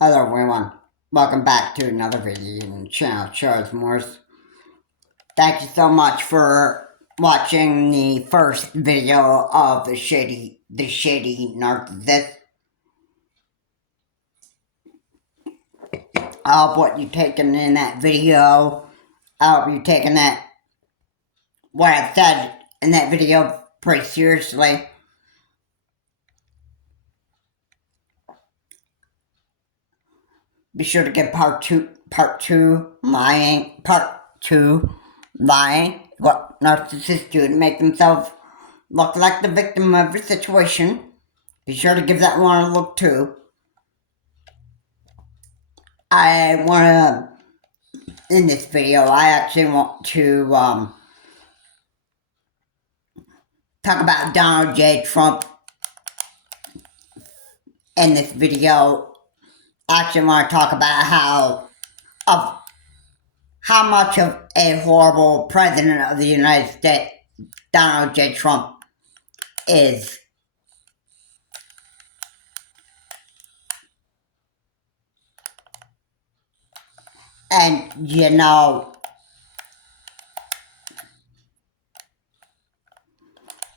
Hello everyone, welcome back to another video on the channel, Charles Morse. Thank you so much for watching the first video of the shady narcissist. I hope what you're taking in that video, I hope you're taking what I said in that video pretty seriously. Be sure to get part two lying, what narcissists do to make themselves look like the victim of the situation. Be sure to give that one a look too. In this video, I actually want to talk about Donald J. Trump. In this video, I actually want to talk about how much of a horrible president of the United States Donald J. Trump is. And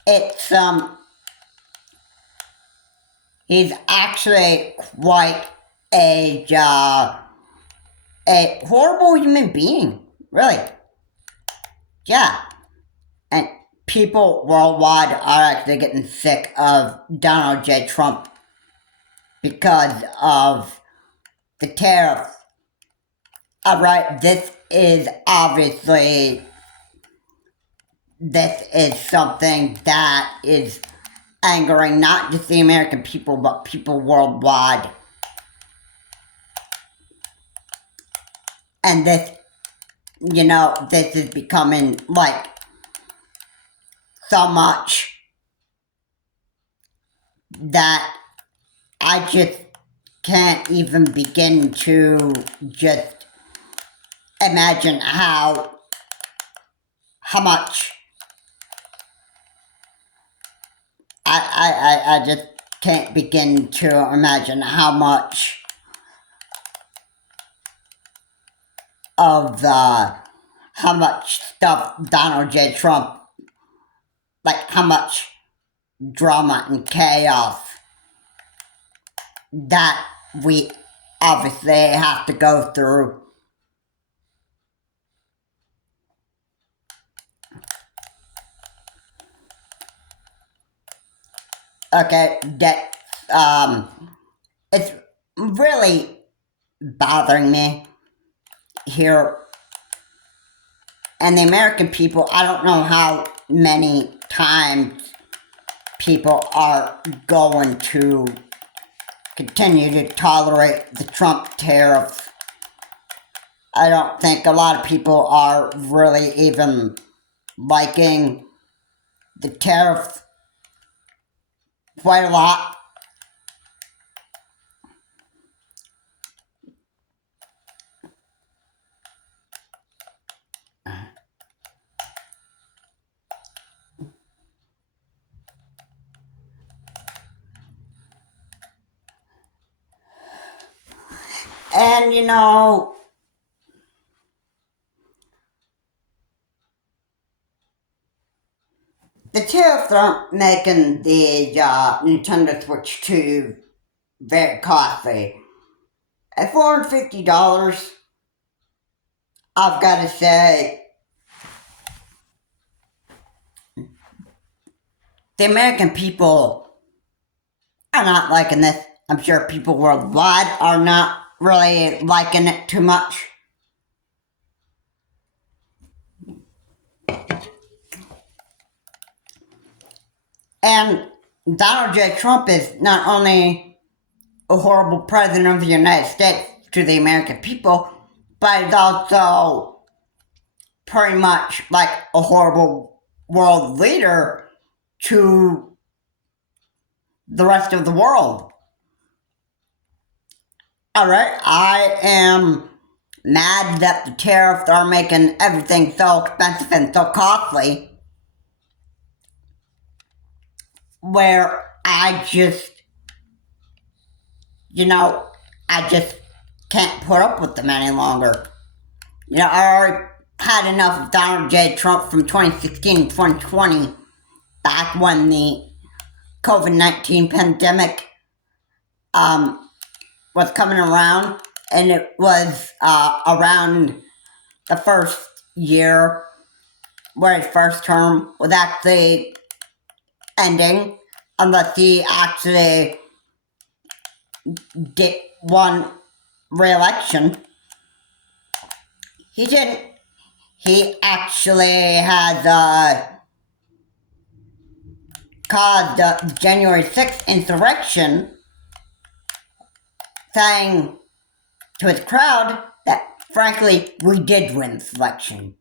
it's he's actually quite a horrible human being, really. Yeah. And people worldwide are actually getting sick of Donald J. Trump because of the tariffs. Alright, this is something that is angering not just the American people, but people worldwide. And this is becoming like so much that I just can't even begin to just imagine how much I just can't begin to imagine how much stuff Donald J. Trump, like how much drama and chaos that we obviously have to go through. Okay, it's really bothering me here. And the American people, I don't know how many times people are going to continue to tolerate the Trump tariffs. I don't think a lot of people are really even liking the tariffs quite a lot. And the tariffs aren't making the Nintendo Switch 2 very costly. At $450, I've got to say, the American people are not liking this. I'm sure people worldwide are not really liking it too much. And Donald J. Trump is not only a horrible president of the United States to the American people, but he's also pretty much like a horrible world leader to the rest of the world. Alright, I am mad that the tariffs are making everything so expensive and so costly, where I just, I just can't put up with them any longer. You know, I already had enough of Donald J. Trump from 2016 and 2020, back when the COVID-19 pandemic was coming around, and it was around the first year where his first term was actually ending, unless he actually won re-election. He didn't. He actually has caused the January 6th insurrection, saying to his crowd that, frankly, we did win this election.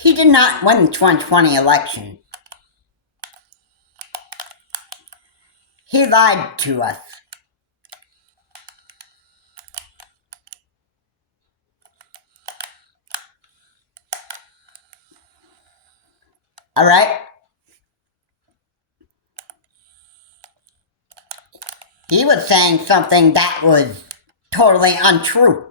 He did not win the 2020 election. He lied to us. All right? He was saying something that was totally untrue.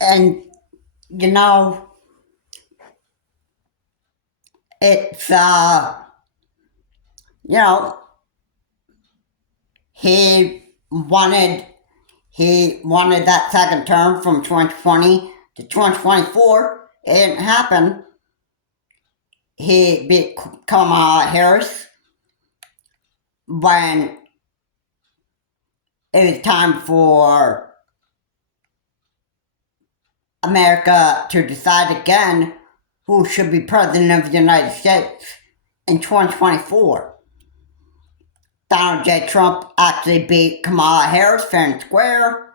And, you know, it's, you know, he wanted that second term from 2020 to 2024. It didn't happen. He beat Kamala Harris when it was time for America to decide again who should be president of the United States in 2024. Donald J. Trump actually beat Kamala Harris fair and square.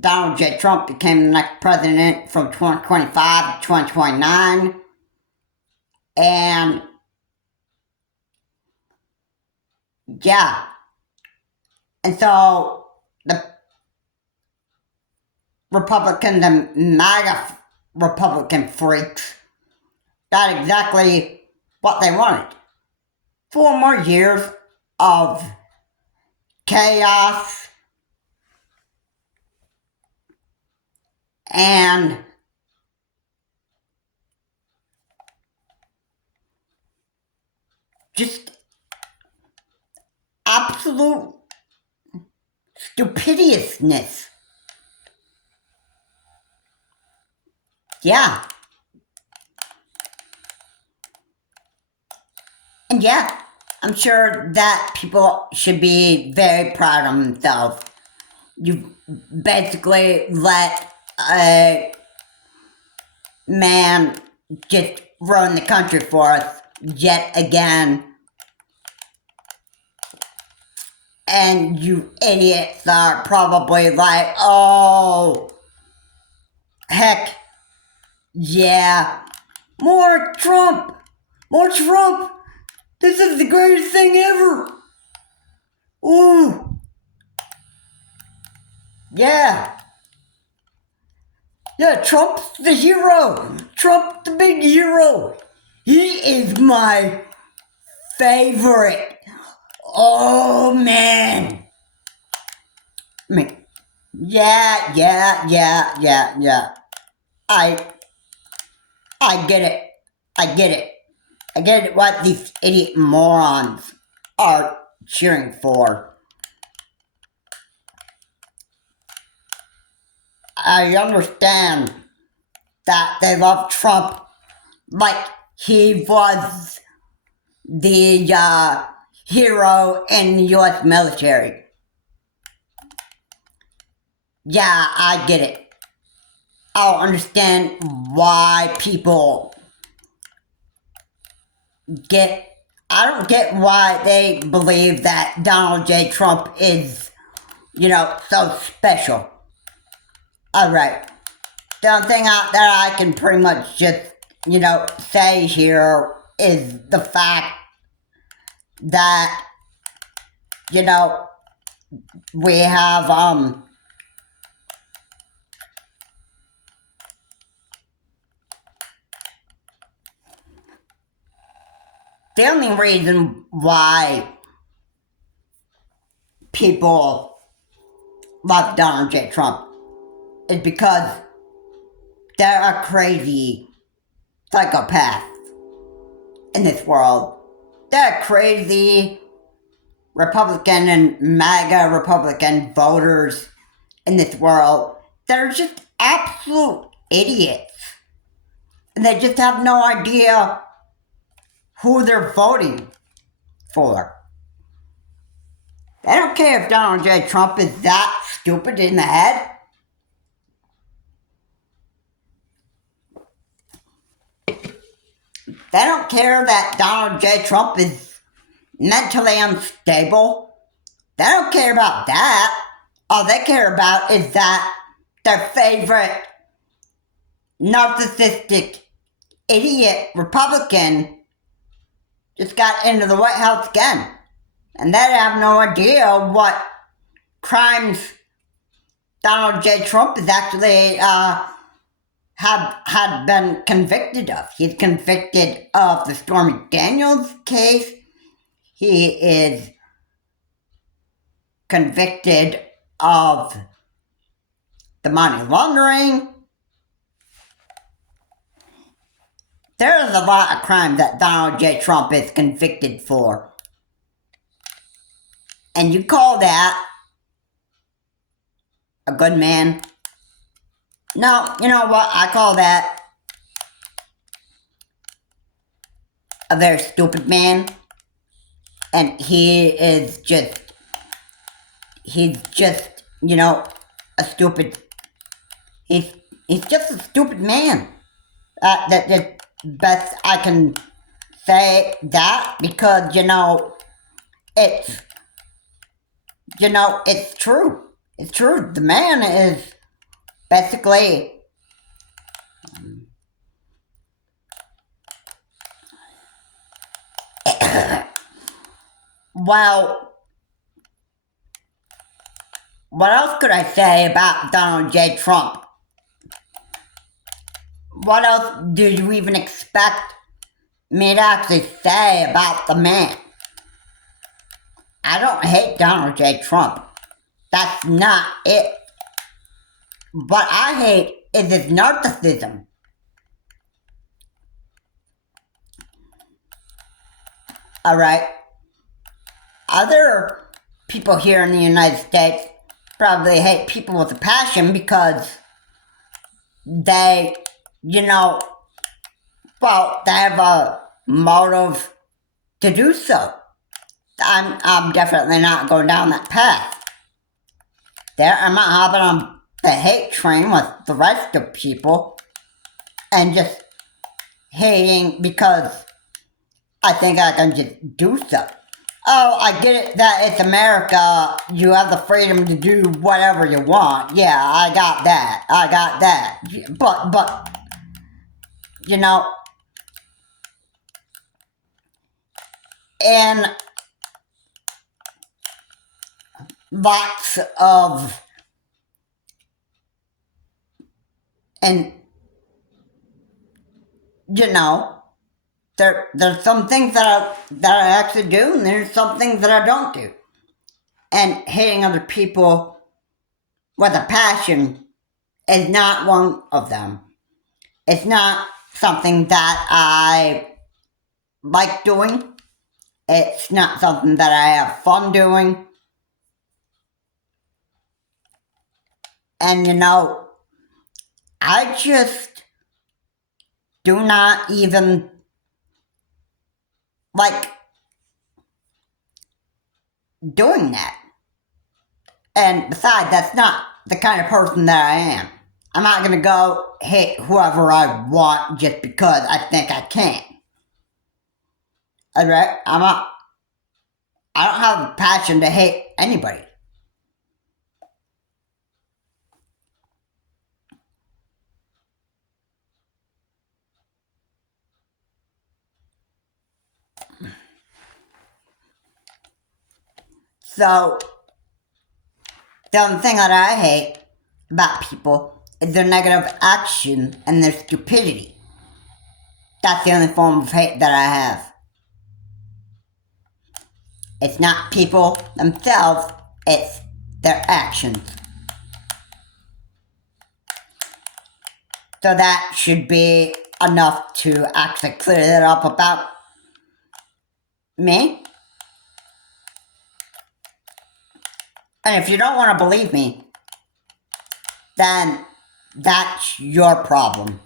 Donald J. Trump became the next president from 2025 to 2029. And yeah. And so the Republicans and MAGA Republican freaks got exactly what they wanted. 4 more years of chaos and just absolute stupidiousness. Yeah. And yeah, I'm sure that people should be very proud of themselves. You basically let a man just run the country for us yet again. And you idiots are probably like, oh, heck, yeah, more Trump, more Trump. This is the greatest thing ever. Ooh. Yeah. Yeah, Trump's the hero. Trump the big hero. He is my favorite. Oh, man. I mean, yeah. I get it. I get it what these idiot morons are cheering for. I understand that they love Trump like he was the hero in the U.S. military. Yeah, I get it. I don't understand why people I don't get why they believe that Donald J. Trump is so special. Alright. The only thing that I can pretty much just, say here is the fact that, we have, the only reason why people love Donald J. Trump is because there are crazy psychopaths in this world. There are crazy Republican and MAGA Republican voters in this world that are just absolute idiots. And they just have no idea who they're voting for. They don't care if Donald J. Trump is that stupid in the head. They don't care that Donald J. Trump is mentally unstable. They don't care about that. All they care about is that their favorite narcissistic idiot Republican just got into the White House again. And they have no idea what crimes Donald J. Trump is actually had been convicted of. He's convicted of the Stormy Daniels case. He is convicted of the money laundering. There is a lot of crime that Donald J. Trump is convicted for. And you call that a good man? No, you know what? I call that a very stupid man. And he's just, a stupid, he's just a stupid man. That best I can say that because, it's true. It's true. The man is basically well, what else could I say about Donald J. Trump? What else do you even expect me to actually say about the man? I don't hate Donald J. Trump. That's not it. What I hate is his narcissism. Alright? Other people here in the United States probably hate people with a passion because they, they have a motive to do so. I'm definitely not going down that path. I'm not hopping on the hate train with the rest of people and just hating because I think I can just do so. Oh, I get it that it's America. You have the freedom to do whatever you want. Yeah, I got that. But, and lots of, and, there's some things that I actually do, and there's some things that I don't do. And hating other people with a passion is not one of them. It's not something that I like doing. It's not something that I have fun doing. And I just do not even like doing that. And besides, that's not the kind of person that I am. I'm not going to go hate whoever I want just because I think I can. Alright? I don't have a passion to hate anybody. So, the only thing that I hate about people is their negative action and their stupidity. That's the only form of hate that I have. It's not people themselves, it's their actions. So that should be enough to actually clear that up about me. And if you don't want to believe me, then that's your problem.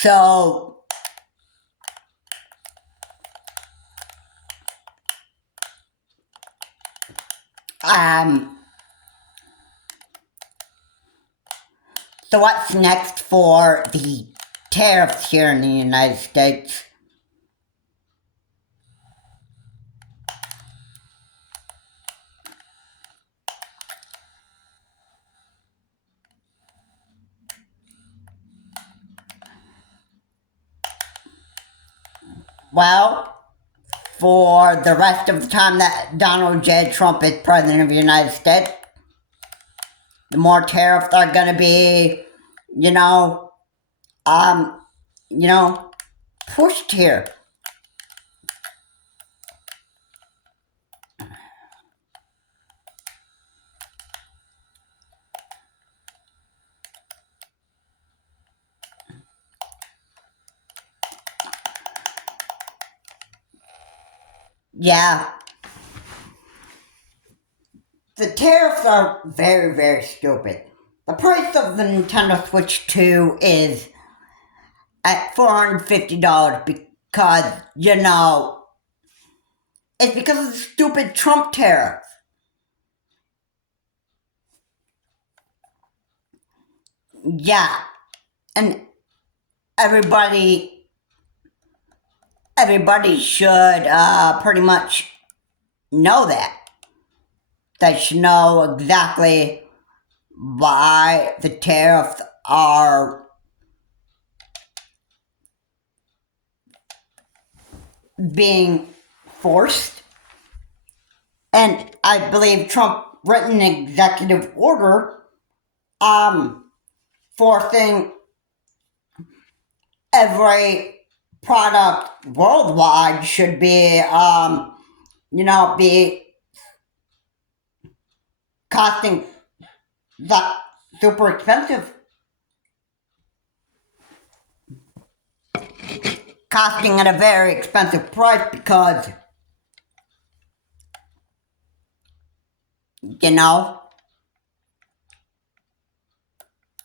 So, so what's next for the tariffs here in the United States? Well, for the rest of the time that Donald J. Trump is president of the United States, the more tariffs are going to be, pushed here. Yeah. The tariffs are very, very stupid. The price of the Nintendo Switch 2 is at $450 because, it's because of the stupid Trump tariffs. Yeah. And everybody should pretty much know that. They should know exactly why the tariffs are being forced. And I believe Trump written an executive order forcing every product worldwide should be, be costing that super expensive. Costing at a very expensive price because,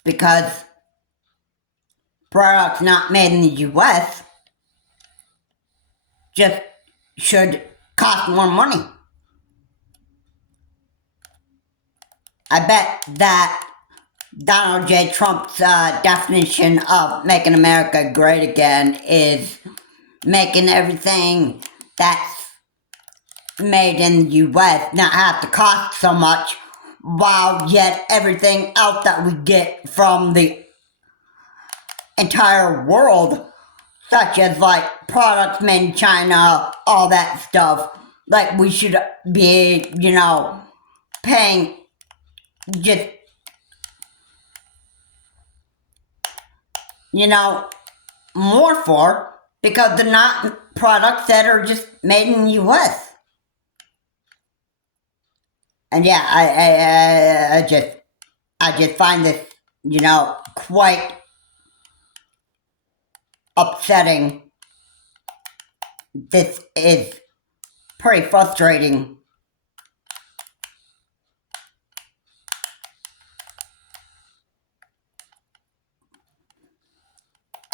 because products not made in the US just should cost more money. I bet that Donald J. Trump's definition of making America great again is making everything that's made in the US not have to cost so much, while yet everything else that we get from the entire world, such as like products made in China, all that stuff, like we should be, paying just, more for, because they're not products that are just made in the US. And yeah, I just find this, quite upsetting. This is pretty frustrating.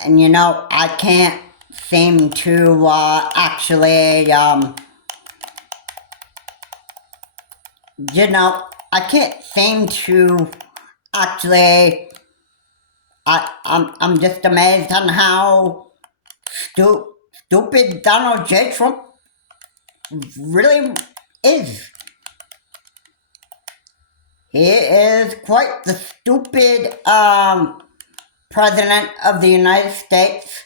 And I can't seem to actually, I can't seem to actually, I'm just amazed on how stupid Donald J. Trump really is. He is quite the stupid President of the United States.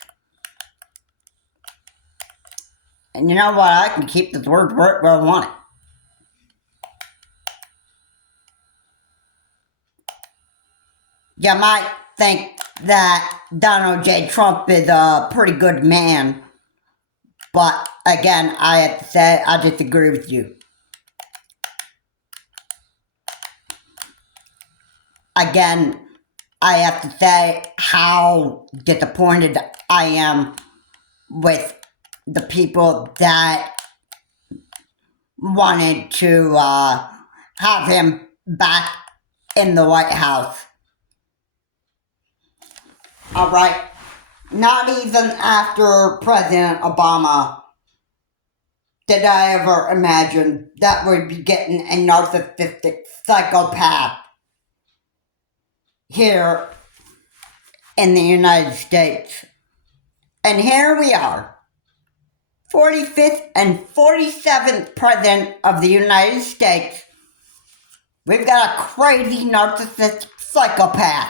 And you know what? I can keep this word where I want it. You might think that Donald J. Trump is a pretty good man, but again, I have to say, I disagree with you. Again, I have to say how disappointed I am with the people that wanted to have him back in the White House. Alright, not even after President Obama did I ever imagine that we'd be getting a narcissistic psychopath here in the United States. And here we are, 45th and 47th President of the United States. We've got a crazy narcissistic psychopath.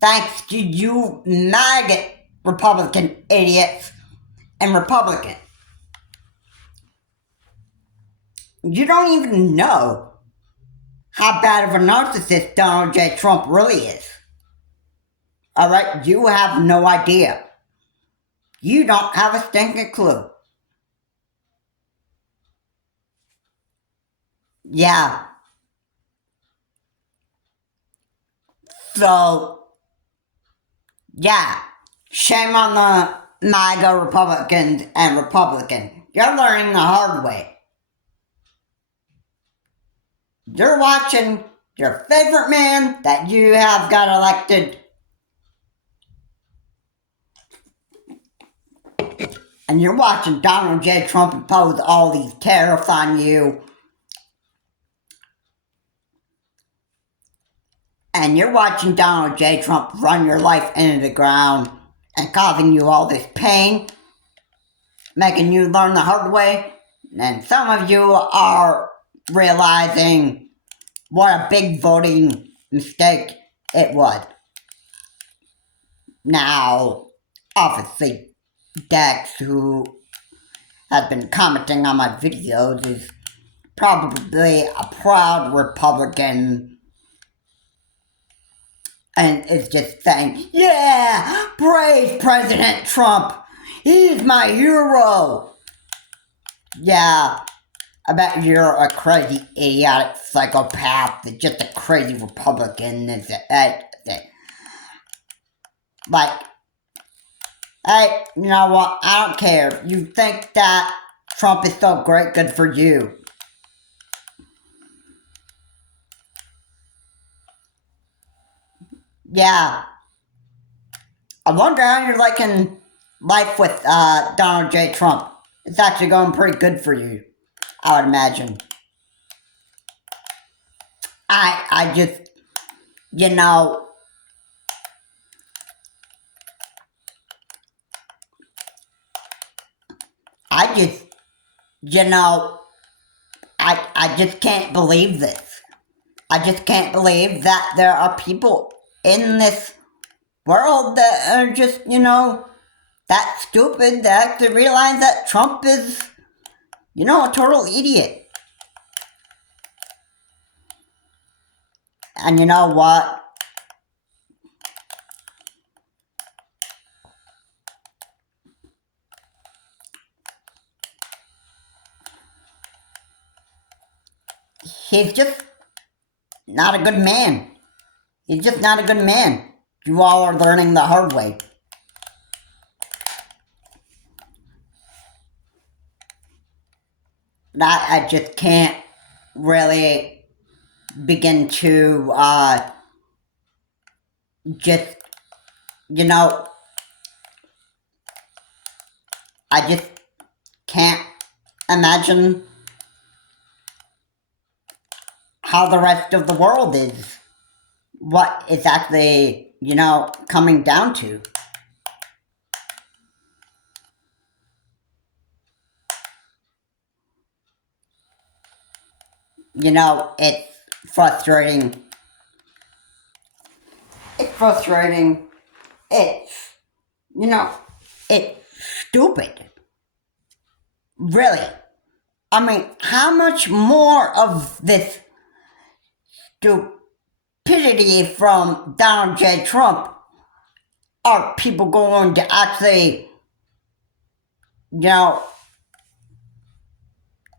Thanks to you maggot Republican idiots and Republicans. You don't even know how bad of a narcissist Donald J. Trump really is. Alright, you have no idea. You don't have a stinking clue. Yeah. So, yeah. Shame on the MAGA Republicans and Republicans. You're learning the hard way. You're watching your favorite man that you have got elected, and you're watching Donald J. Trump impose all these tariffs on you, and you're watching Donald J. Trump run your life into the ground and causing you all this pain, making you learn the hard way, and some of you are realizing what a big voting mistake it was. Now, obviously, Dex, who has been commenting on my videos, is probably a proud Republican and is just saying, yeah, praise President Trump, he's my hero. Yeah, I bet you're a crazy, idiotic psychopath, just a crazy Republican. Like, hey, you know what? I don't care. You think that Trump is so great, good for you. Yeah. I wonder how you're liking life with Donald J. Trump. It's actually going pretty good for you, I would imagine. I just, you know, I just, you know, I just can't believe this. I just can't believe that there are people in this world that are just, you know, that stupid that to realize that Trump is, you know, a total idiot. And you know what? He's just not a good man. He's just not a good man. You all are learning the hard way. That I just can't really begin to just, you know, I just can't imagine how the rest of the world is. What it's actually, you know, coming down to. it's frustrating. It's frustrating. It's, you know, it's stupid. Really. I mean, how much more of this stupidity from Donald J. Trump are people going to actually,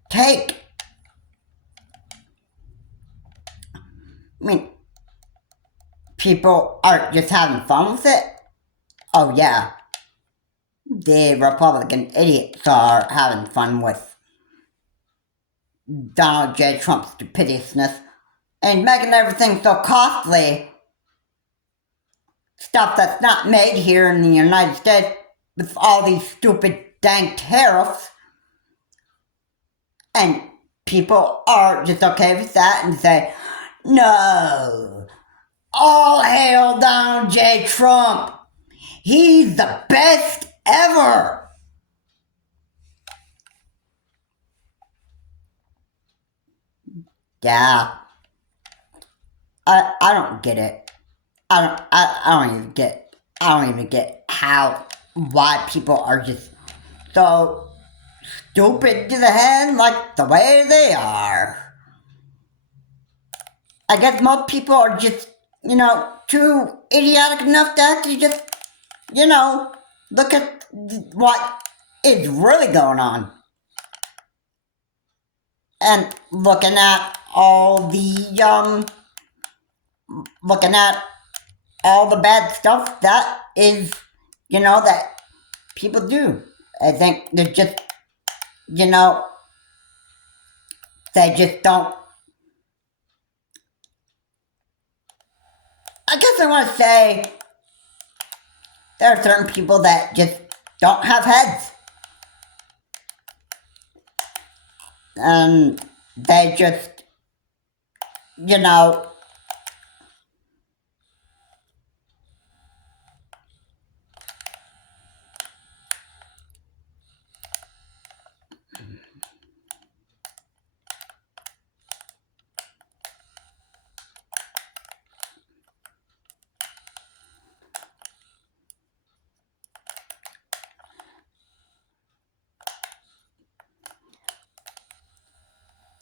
take? I mean, people are just having fun with it. Oh, yeah. The Republican idiots are having fun with Donald J. Trump's stupidiousness and making everything so costly. Stuff that's not made here in the United States with all these stupid dang tariffs. And people are just okay with that and say, no, all hail Donald J. Trump. He's the best ever. Yeah. I don't get it. I don't even get why people are just so stupid to the head like the way they are. I guess most people are just, too idiotic enough to actually just, look at what is really going on. And looking at all the bad stuff that is, that people do. I think they're just, they just don't. I guess I want to say there are certain people that just don't have heads. And they just,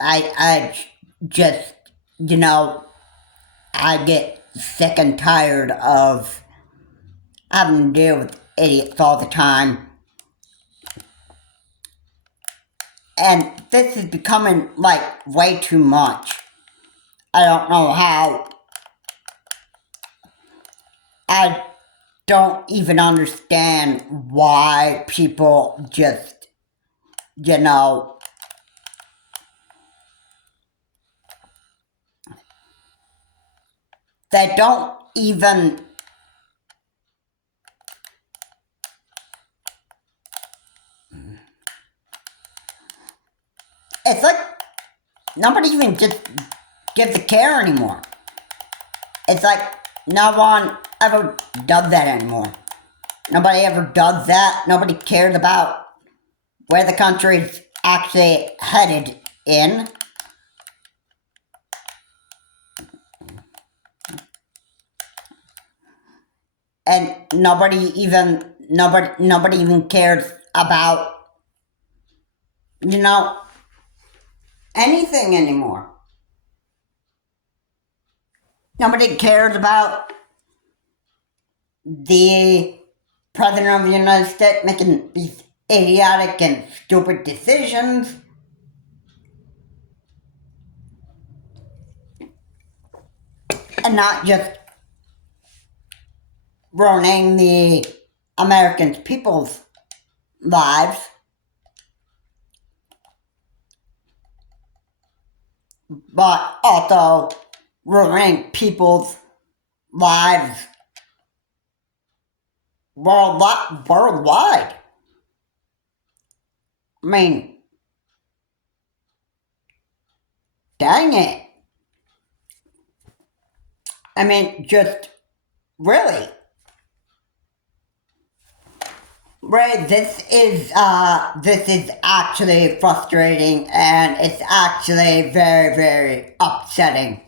I just, I get sick and tired of having to deal with idiots all the time. And this is becoming, like, way too much. I don't know how. I don't even understand why people just, they don't even. It's like nobody even just gives a care anymore. It's like no one ever does that anymore. Nobody ever does that. Nobody cares about where the country's actually headed in. And nobody even cares about, anything anymore. Nobody cares about the President of the United States making these idiotic and stupid decisions. And not just ruining the American people's lives, but also ruining people's lives worldwide. I mean, dang it. I mean, just really. Ray, this is actually frustrating, and it's actually very, very upsetting.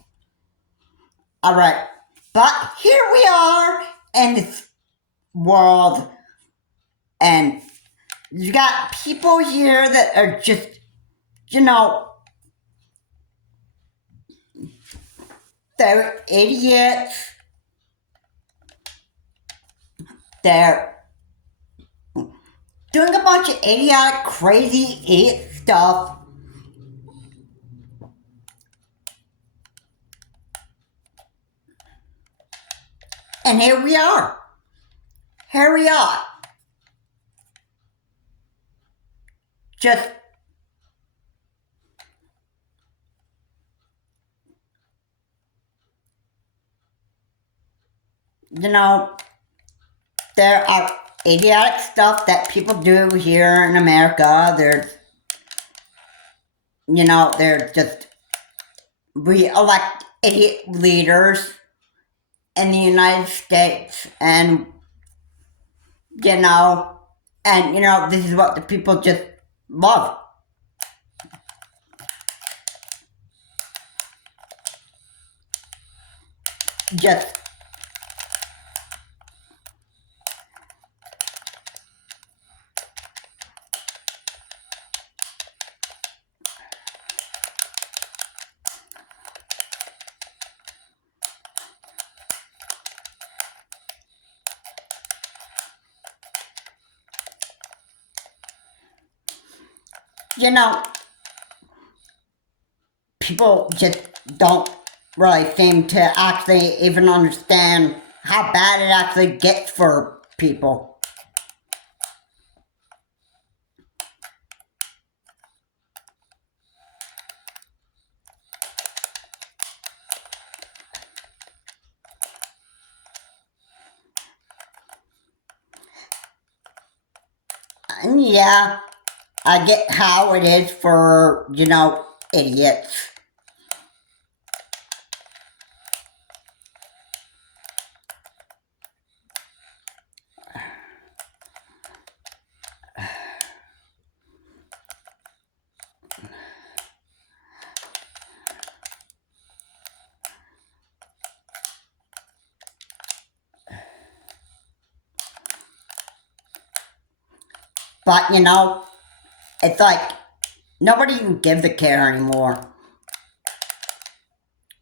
All right, but here we are in this world, and you got people here that are just, you know, they're idiots. They're doing a bunch of idiotic, crazy, idiot stuff. And here we are. Here we are. Just, you know, there are idiotic stuff that people do here in America. They're just, we elect idiot leaders in the United States, and, you know, this is what the people just love. Just, you know, people just don't really seem to actually even understand how bad it actually gets for people. And yeah, I get how it is for, idiots. But, it's like nobody even gives a care anymore.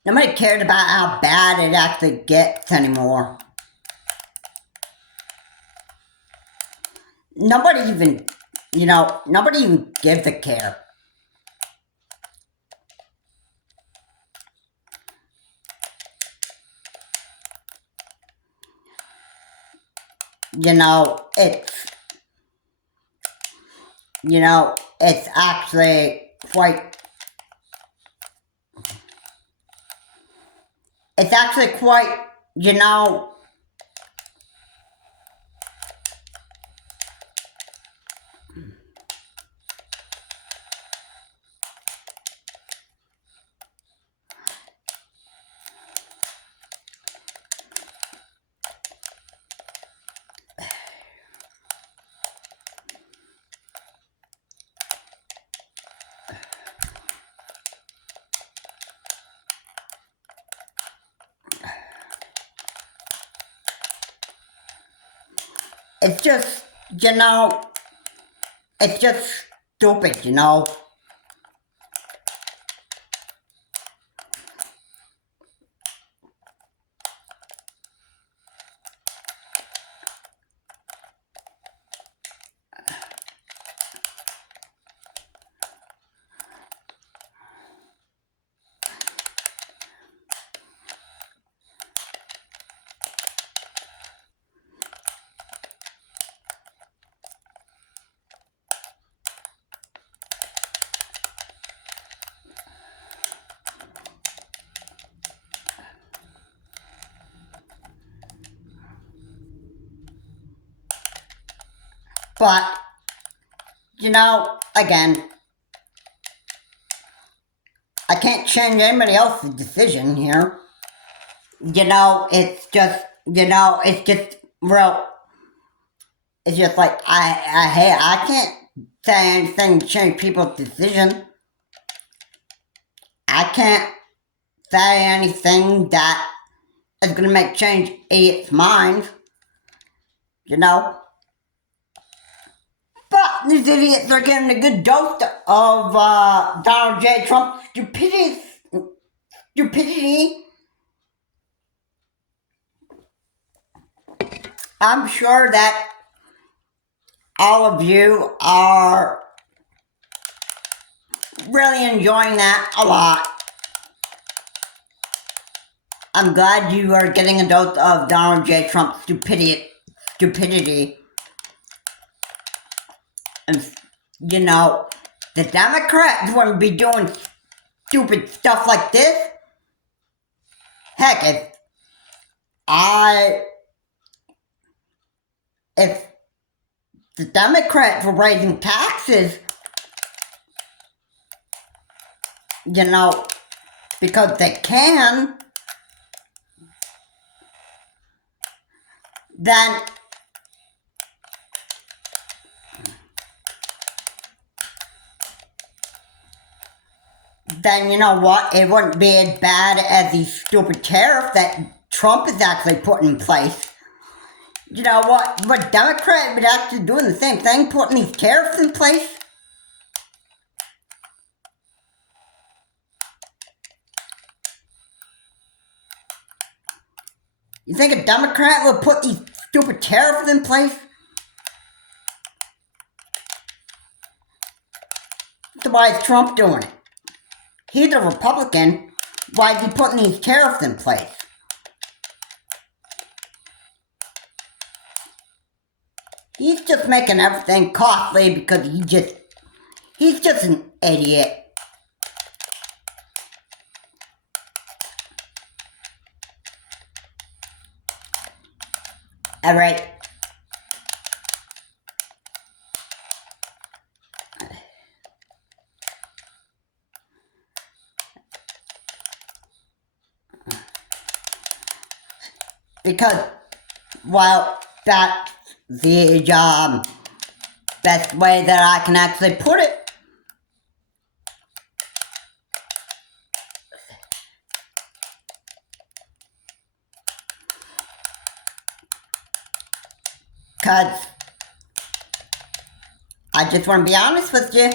Nobody cares about how bad it actually gets anymore. Nobody even gives a care. It's actually quite, you know, it's just, it's just stupid. But, again, I can't change anybody else's decision here. It's just real, It's just like I can't say anything to change people's decision. I can't say anything that is going to make change idiots' minds, you know. But these idiots are getting a good dose of Donald J. Trump's stupidity. I'm sure that all of you are really enjoying that a lot. I'm glad you are getting a dose of Donald J. Trump's stupidity. And, you know, the Democrats wouldn't be doing stupid stuff like this. Heck, if the Democrats were raising taxes, you know, because they can, then you know what, it wouldn't be as bad as these stupid tariffs that Trump is actually putting in place. You know what, Democrats would actually doing the same thing, putting these tariffs in place. You think a Democrat will put these stupid tariffs in place? So why is Trump doing it? He's a Republican. Why is he putting these tariffs in place? He's just making everything costly because he's just an idiot. All right. Because, well, that's the best way that I can actually put it. Because I just want to be honest with you.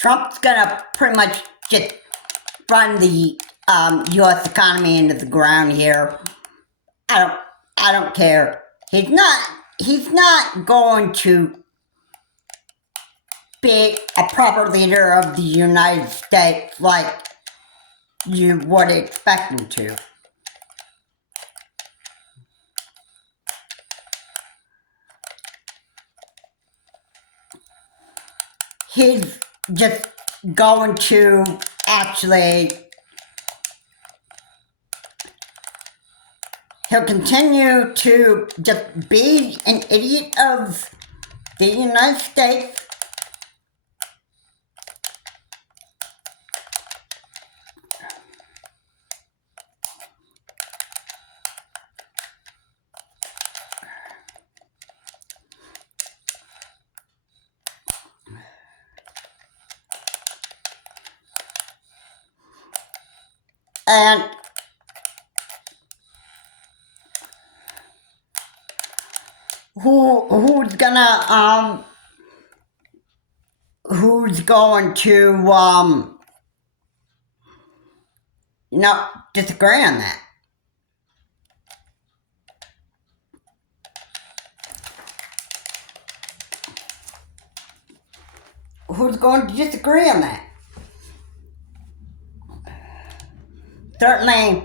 Trump's gonna pretty much just run the U.S. economy into the ground here. I don't care. He's not going to be a proper leader of the United States like you would expect him to. He's just going to actually, he'll continue to just be an idiot of the United States. And who's going to disagree on that? Who's going to disagree on that? Certainly,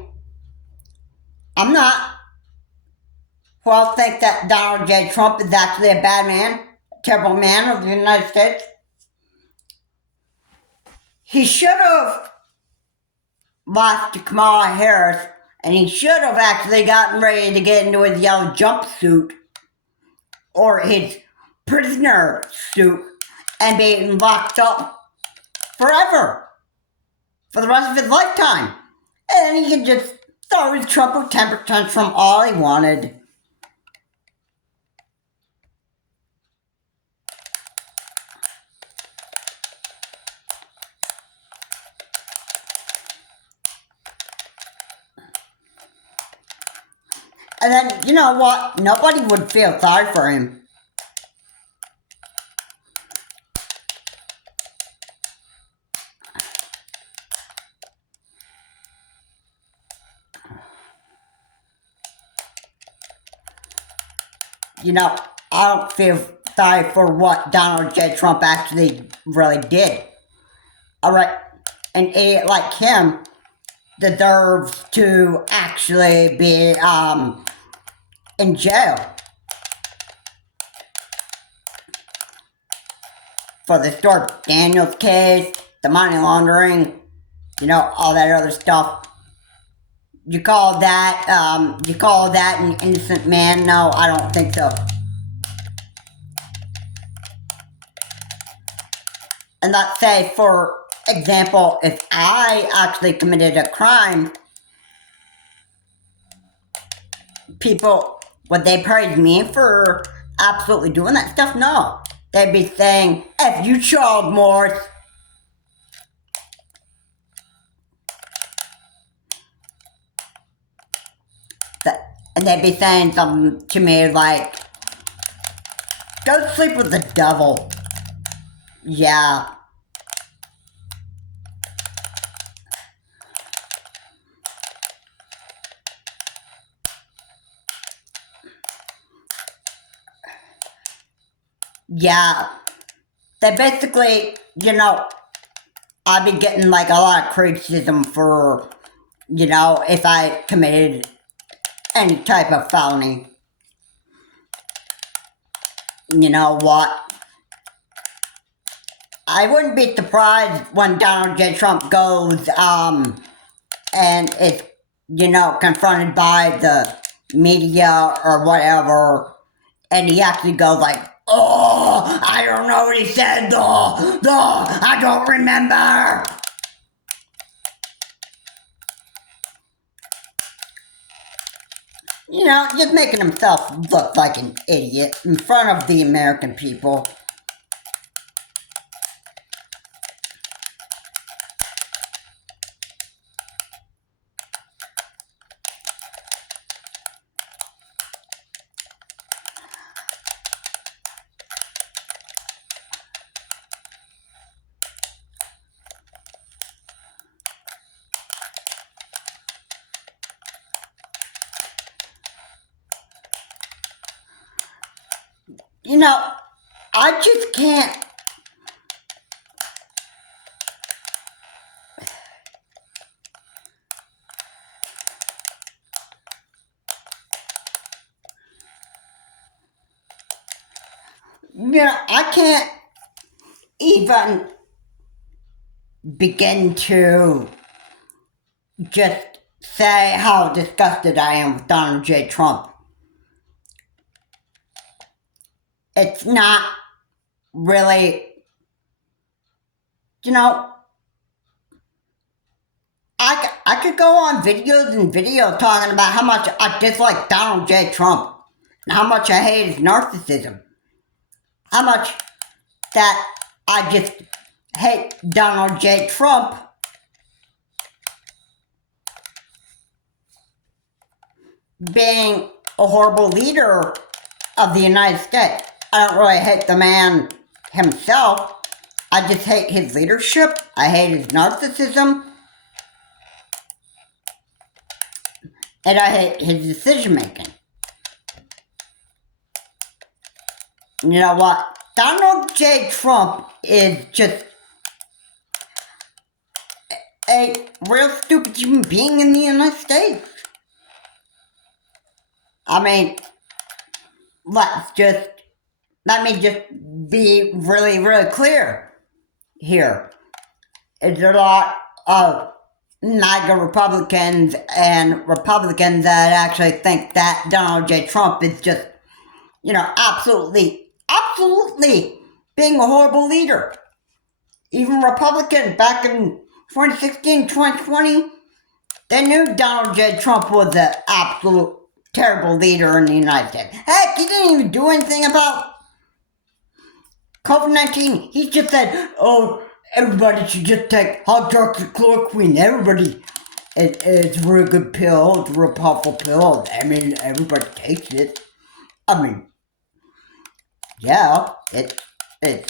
I'm not. Who else thinks that Donald J. Trump is actually a bad man, a terrible man of the United States? He should have lost to Kamala Harris, and he should have actually gotten ready to get into his yellow jumpsuit or his prisoner suit and be locked up forever for the rest of his lifetime. And he can just Sorry, Trump would temper tantrum all he wanted. And then, you know what? Nobody would feel sorry for him. You know, I don't feel sorry for what Donald J. Trump actually really did. Alright, an idiot like him deserves to actually be in jail for the Stormy Daniels case, the money laundering, you know, all that other stuff. You call that an innocent man? No, I don't think so. And let's say, for example, if I actually committed a crime, people, would they praise me for absolutely doing that stuff? No. They'd be saying, F you, Charles Morse. And they'd be saying something to me like, go sleep with the devil. Yeah. Yeah. They basically, you know, I'd be getting like a lot of criticism for, you know, if I committed any type of felony. You know what? I wouldn't be surprised when Donald J. Trump goes and is, you know, confronted by the media or whatever, and he actually goes like, oh, I don't know what he said, I don't remember. You know, just making himself look like an idiot in front of the American people. You know, I just can't. You know, I can't even begin to just say how disgusted I am with Donald J. Trump. It's not really, you know, I could go on videos and videos talking about how much I dislike Donald J. Trump and how much I hate his narcissism. How much that I just hate Donald J. Trump being a horrible leader of the United States. I don't really hate the man himself. I just hate his leadership. I hate his narcissism. And I hate his decision making. You know what? Donald J. Trump is just a real stupid human being in the United States. I mean, let me just be really, really clear here. There's a lot of MAGA Republicans and Republicans that actually think that Donald J. Trump is just, you know, absolutely being a horrible leader. Even Republicans back in 2016, 2020, They knew Donald J. Trump was an absolute terrible leader in the United States. Heck, he didn't even do anything about COVID-19. He just said, oh, everybody should just take hydroxychloroquine. Everybody, it's a real good pill. It's a real powerful pill. I mean, everybody takes it. I mean, yeah, it's the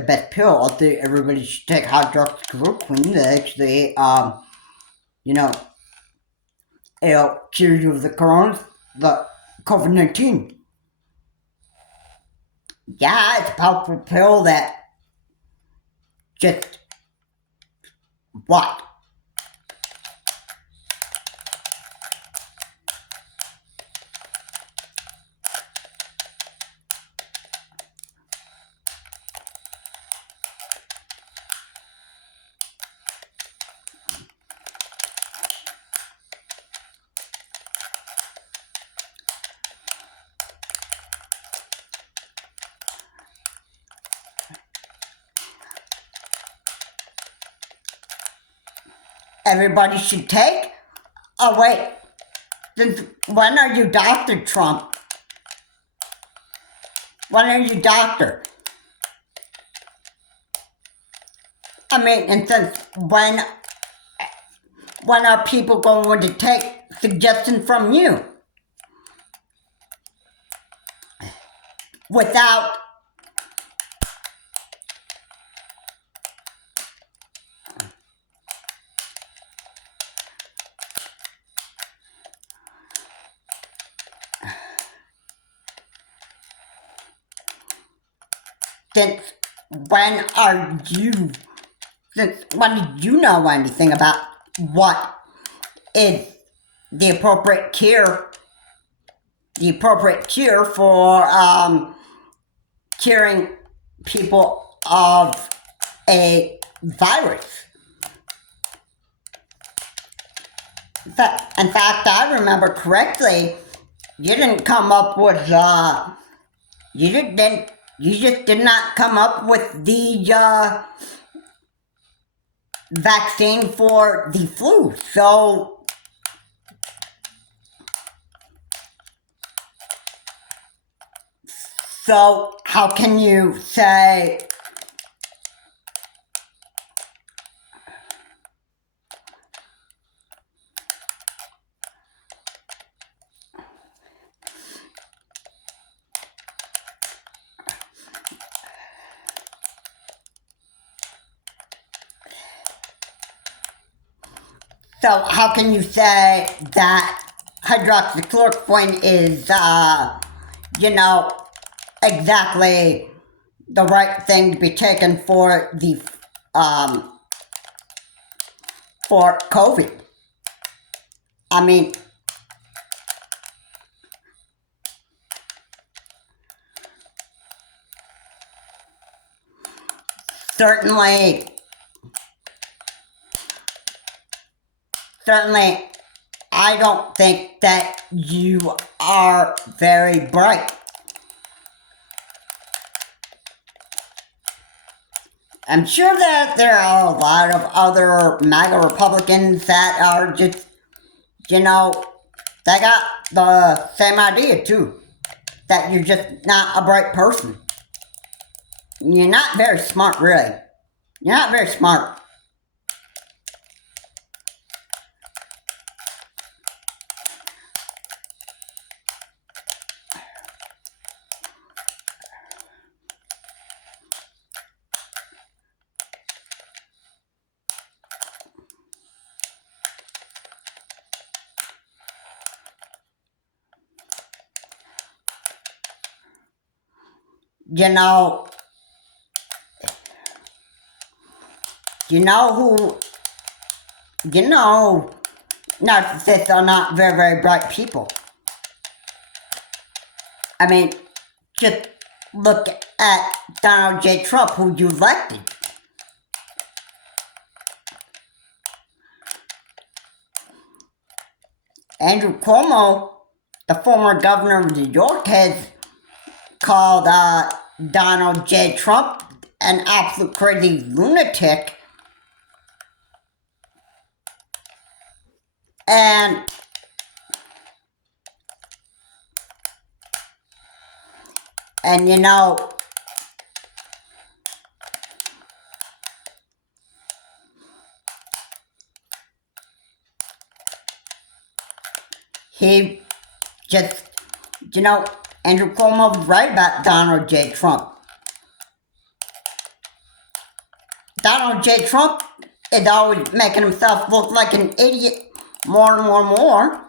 best pill. I think everybody should take hydroxychloroquine. That actually, it'll cure you of the COVID-19. Yeah, it's a powerful pill that just what? Everybody should take? Oh, wait. Since when are you Dr. Trump? When are you doctor? I mean, and since when are people going to take suggestions from you? Without since when did you know anything about what is the appropriate cure for curing people of a virus? In fact, I remember correctly, you didn't come up with you just did not come up with the vaccine for the flu. So how can you say that hydroxychloroquine is, exactly the right thing to be taken for the, for COVID? I mean, certainly, I don't think that you are very bright. I'm sure that there are a lot of other MAGA Republicans that are just, they got the same idea too, that you're just not a bright person. You're not very smart, really. You're not very smart. Narcissists are not very, very bright people. I mean, just look at Donald J. Trump, who you elected. Andrew Cuomo, the former governor of New York, has called Donald J. Trump an absolute crazy lunatic. And you know, he just, you know, Andrew Cuomo was right about Donald J. Trump. Donald J. Trump is always making himself look like an idiot more and more and more.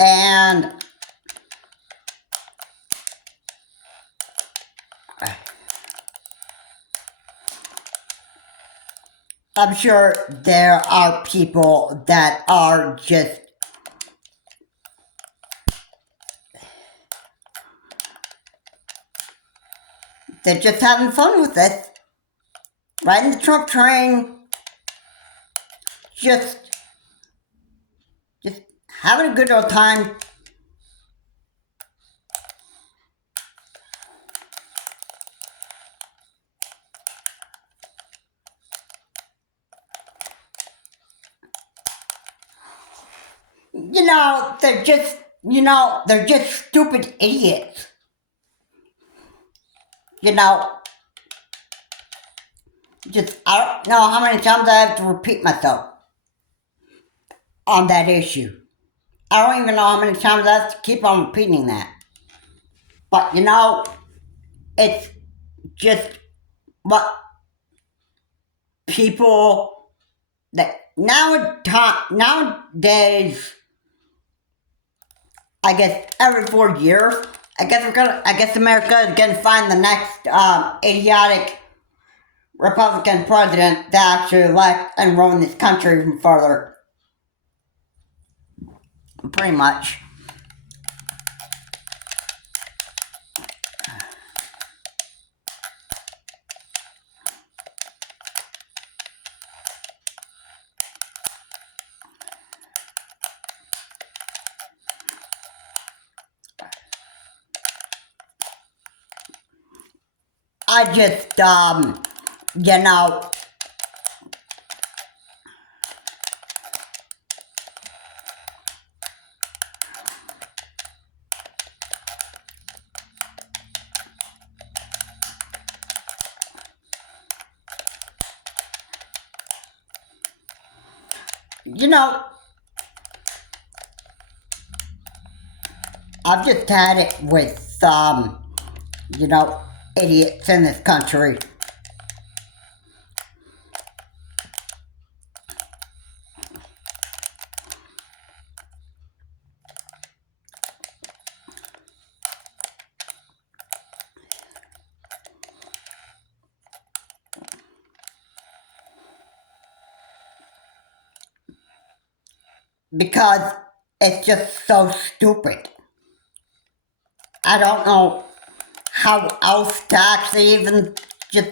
And I'm sure there are people that are just they're just having fun with this. Riding the Trump train, just having a good old time. You know, they're just stupid idiots. You know, I don't know how many times I have to repeat myself on that issue. I don't even know how many times I have to keep on repeating that. But you know, it's just what people that nowadays, I guess every 4 years, I guess America is gonna find the next idiotic Republican president to actually elect and ruin this country even further. Pretty much. I just, you know, I've just had it with, idiots in this country. Because it's just so stupid. I don't know how else to actually even just.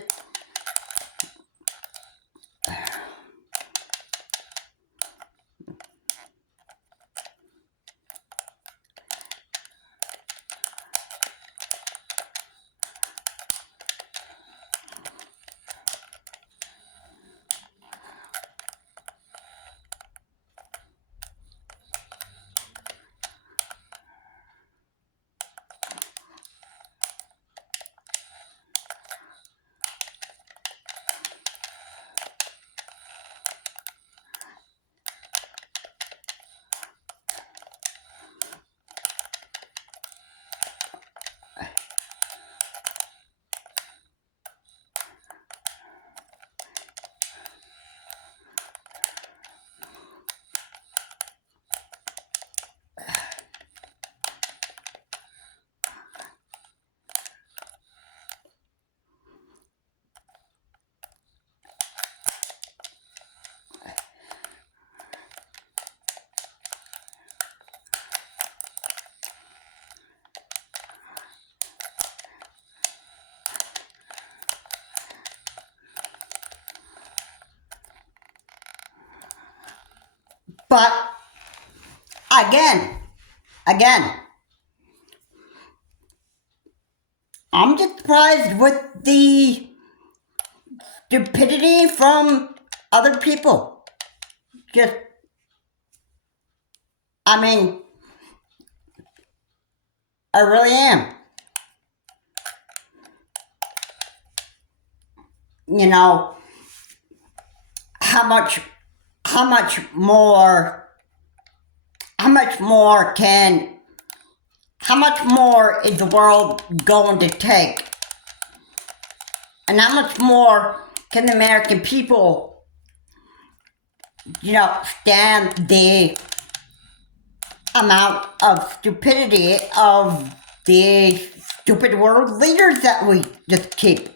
But again, I'm just surprised with the stupidity from other people. Just, I mean, I really am. You know, how much more, how much more is the world going to take? And how much more can the American people, stand the amount of stupidity of the stupid world leaders that we just keep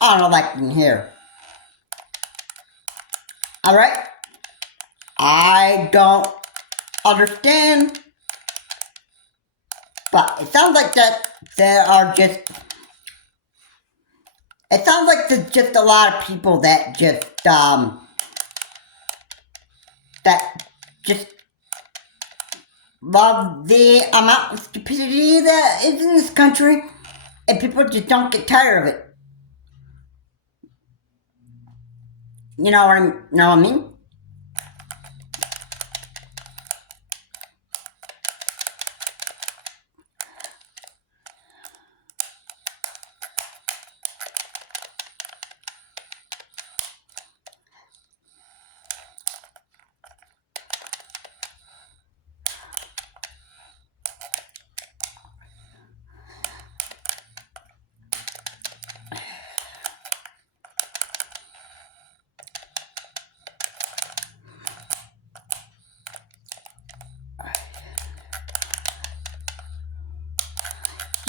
on electing here? Alright? I don't understand, but it sounds like there's just a lot of people that just love the amount of stupidity that is in this country, and people just don't get tired of it. You know what I mean?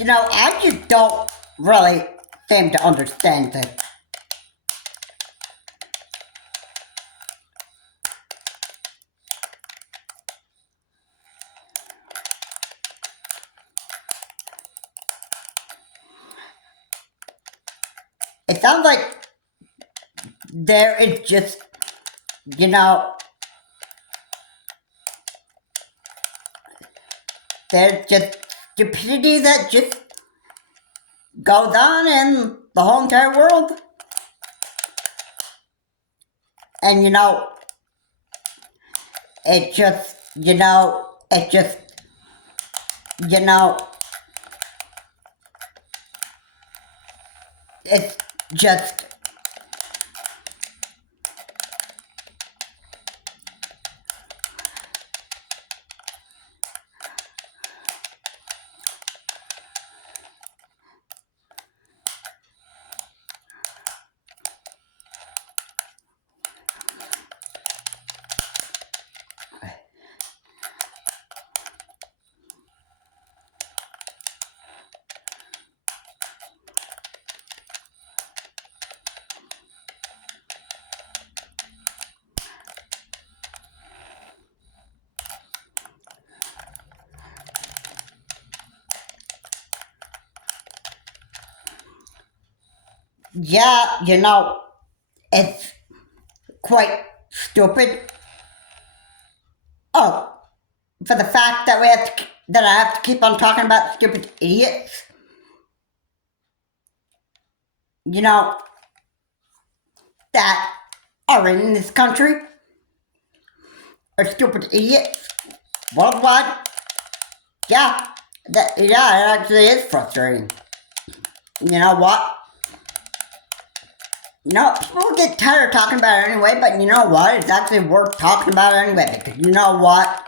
I just don't really seem to understand things. It sounds like there is just, there's just stupidity that just goes on in the whole entire world. And it just, it's just, yeah, it's quite stupid. Oh, for the fact that that I have to keep on talking about stupid idiots. That are in this country are stupid idiots worldwide. Yeah, it actually is frustrating. You know what? People get tired of talking about it anyway, but you know what? It's actually worth talking about it anyway, because you know what?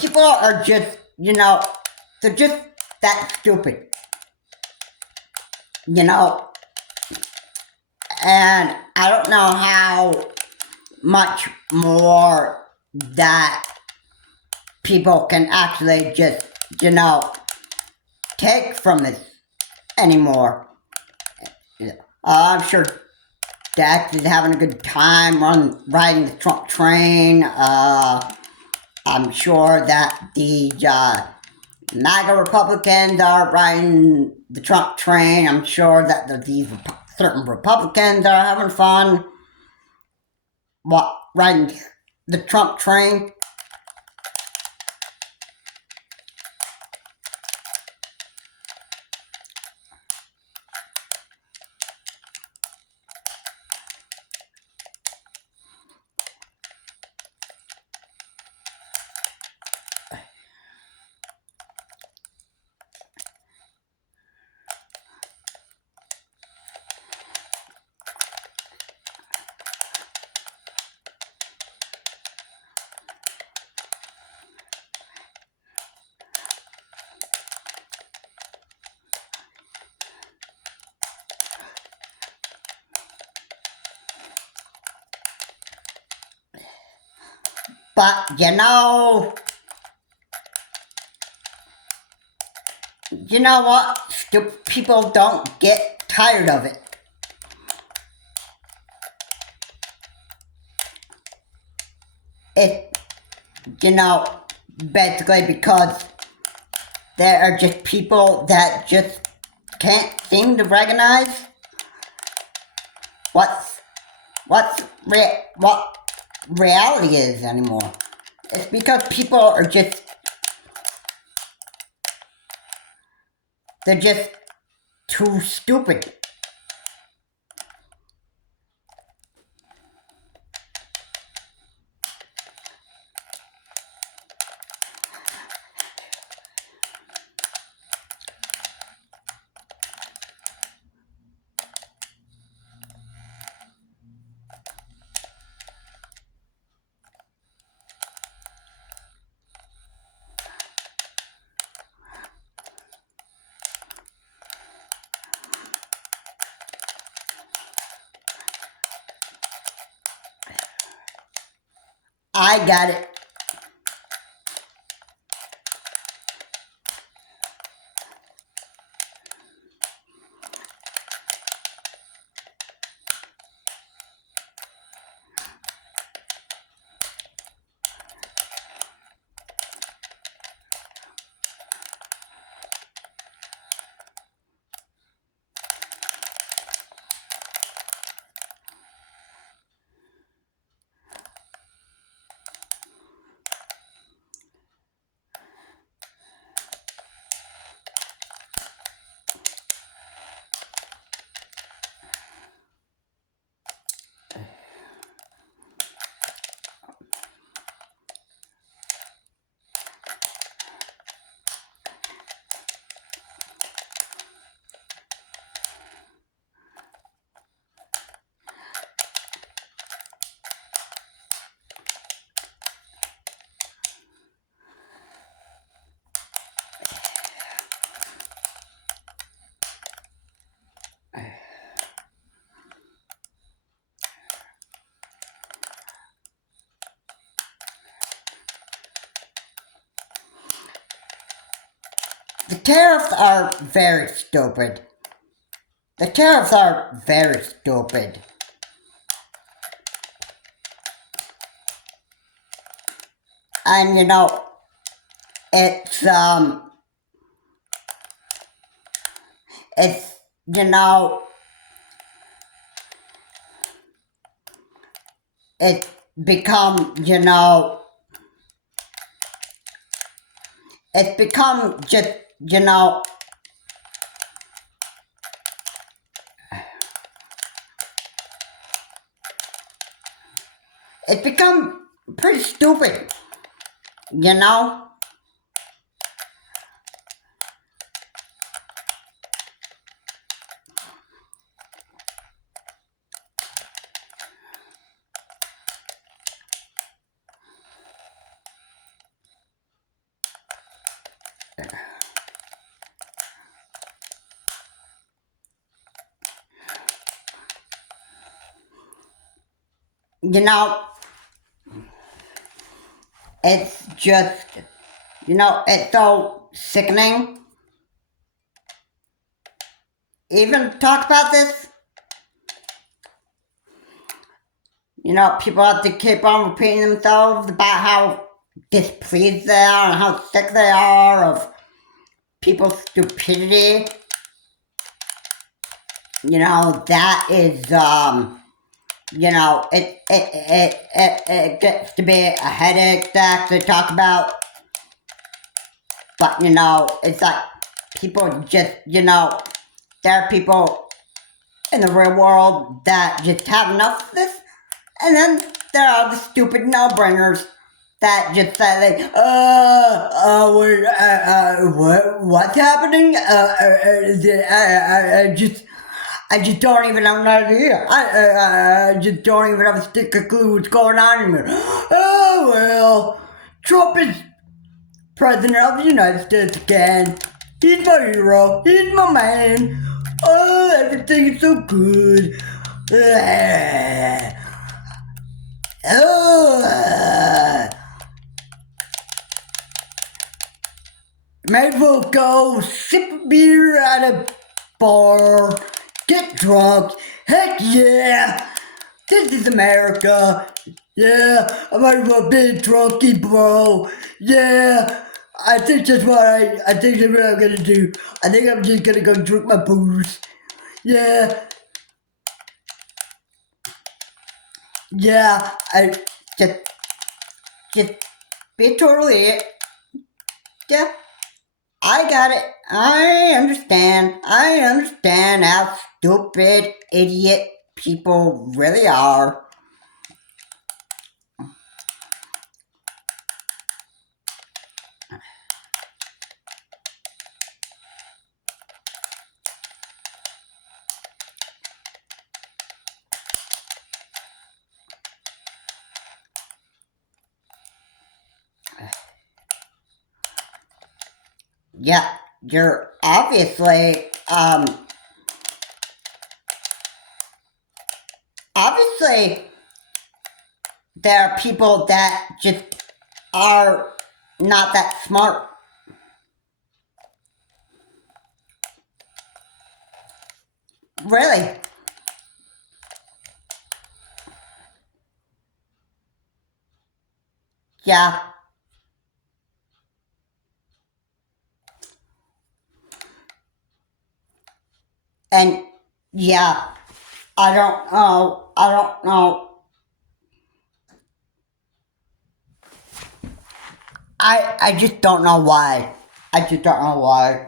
People are just, they're just that stupid. And I don't know how much more that people can actually just, take from this anymore. I'm sure Dax is having a good time riding the Trump train. I'm sure that the MAGA Republicans are riding the Trump train. I'm sure that these certain Republicans are having fun riding the Trump train. But you know what? Stupid people don't get tired of it. It, basically because there are just people that just can't seem to recognize what reality is anymore. It's because people are they're just too stupid. I got it. The tariffs are very stupid. The tariffs are very stupid. And it's it's it's become it's become just it's become pretty stupid, you know? It's just, it's so sickening. Even talk about this. People have to keep on repeating themselves about how displeased they are and how sick they are of people's stupidity. That is, it gets to be a headache to actually talk about. But, it's like people just, there are people in the real world that just have enough of this. And then there are the stupid no-brainers that just say like, what's happening? I just don't even have an idea. I just don't even have a stick of clue what's going on here. Oh, well, Trump is president of the United States again. He's my hero. He's my man. Oh, everything is so good. Might as well go sip a beer at a bar, get drunk. Heck yeah! This is America. Yeah, I might as well be a drunkie, bro. Yeah, I think that's what I think that's what I'm gonna do. I think I'm just gonna go drink my booze. Yeah. Yeah, I just be totally it. Yeah, I got it. I understand how stupid, idiot people really are. Yeah, you're obviously, there are people that just are not that smart. Really. Yeah. And yeah, I don't know. I just don't know why. I just don't know why.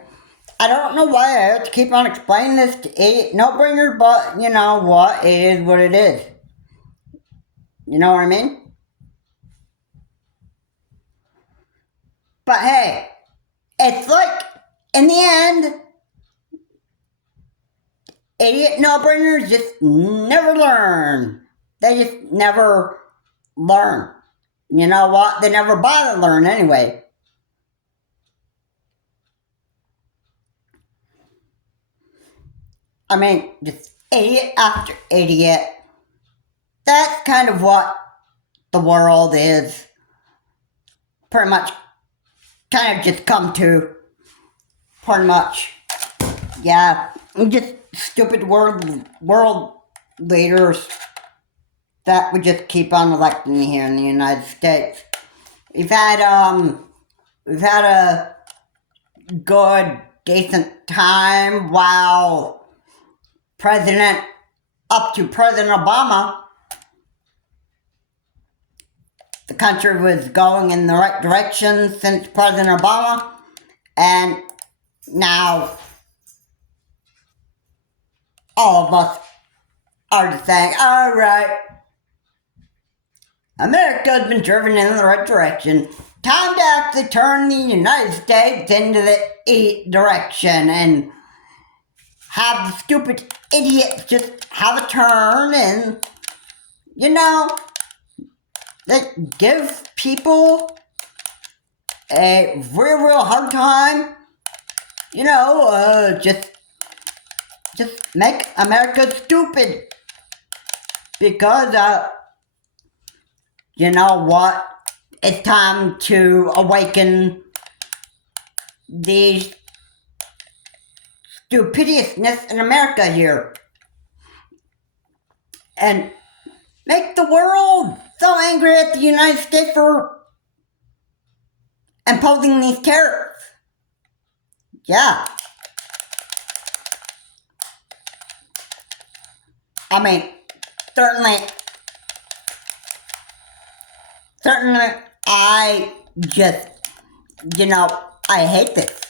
I don't know why I have to keep on explaining this to idiot no-brainer, but you know what? It is what it is. You know what I mean? But hey, it's like, in the end, idiot no-brainers just never learn. They just never learn. You know what? They never bother to learn anyway. I mean, just idiot after idiot. That's kind of what the world is. Pretty much, kind of just come to. Pretty much. Yeah, just stupid world leaders that we just keep on electing here in the United States. We've had a good, decent time while up to President Obama, the country was going in the right direction since President Obama, and now all of us are just saying, all right, America's been driven in the right direction. Time to actually turn the United States into the direction and have the stupid idiots just have a turn and, that give people a real hard time. Just make America stupid. Because, you know what? It's time to awaken the stupidiousness in America here. And make the world so angry at the United States for imposing these tariffs. Yeah. I mean, certainly certainly, I just, I hate this.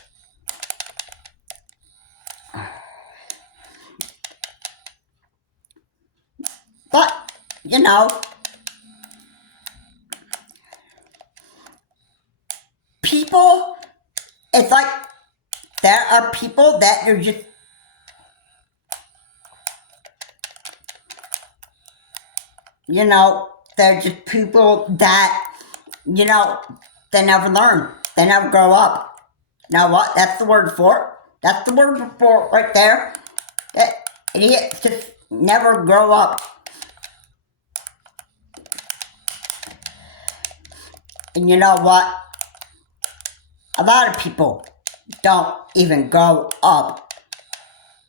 But, people, it's like there are people that are just, they're just people that, they never learn. They never grow up. You know what? That's the word for it. That's the word for it right there. That idiots just never grow up. And you know what? A lot of people don't even grow up.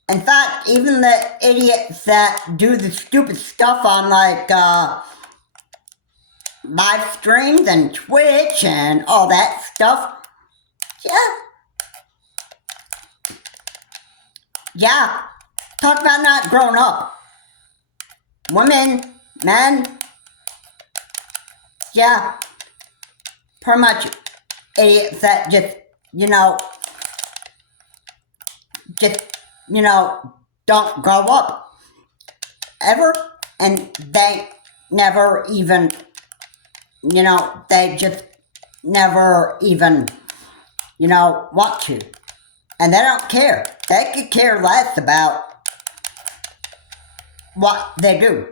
In fact, even the idiots that do the stupid stuff on like live streams and Twitch and all that stuff, yeah, talk about not growing up. Women, men, yeah, pretty much idiots that just, don't grow up ever, and they never even, they just never even, want to. And they don't care. They could care less about what they do.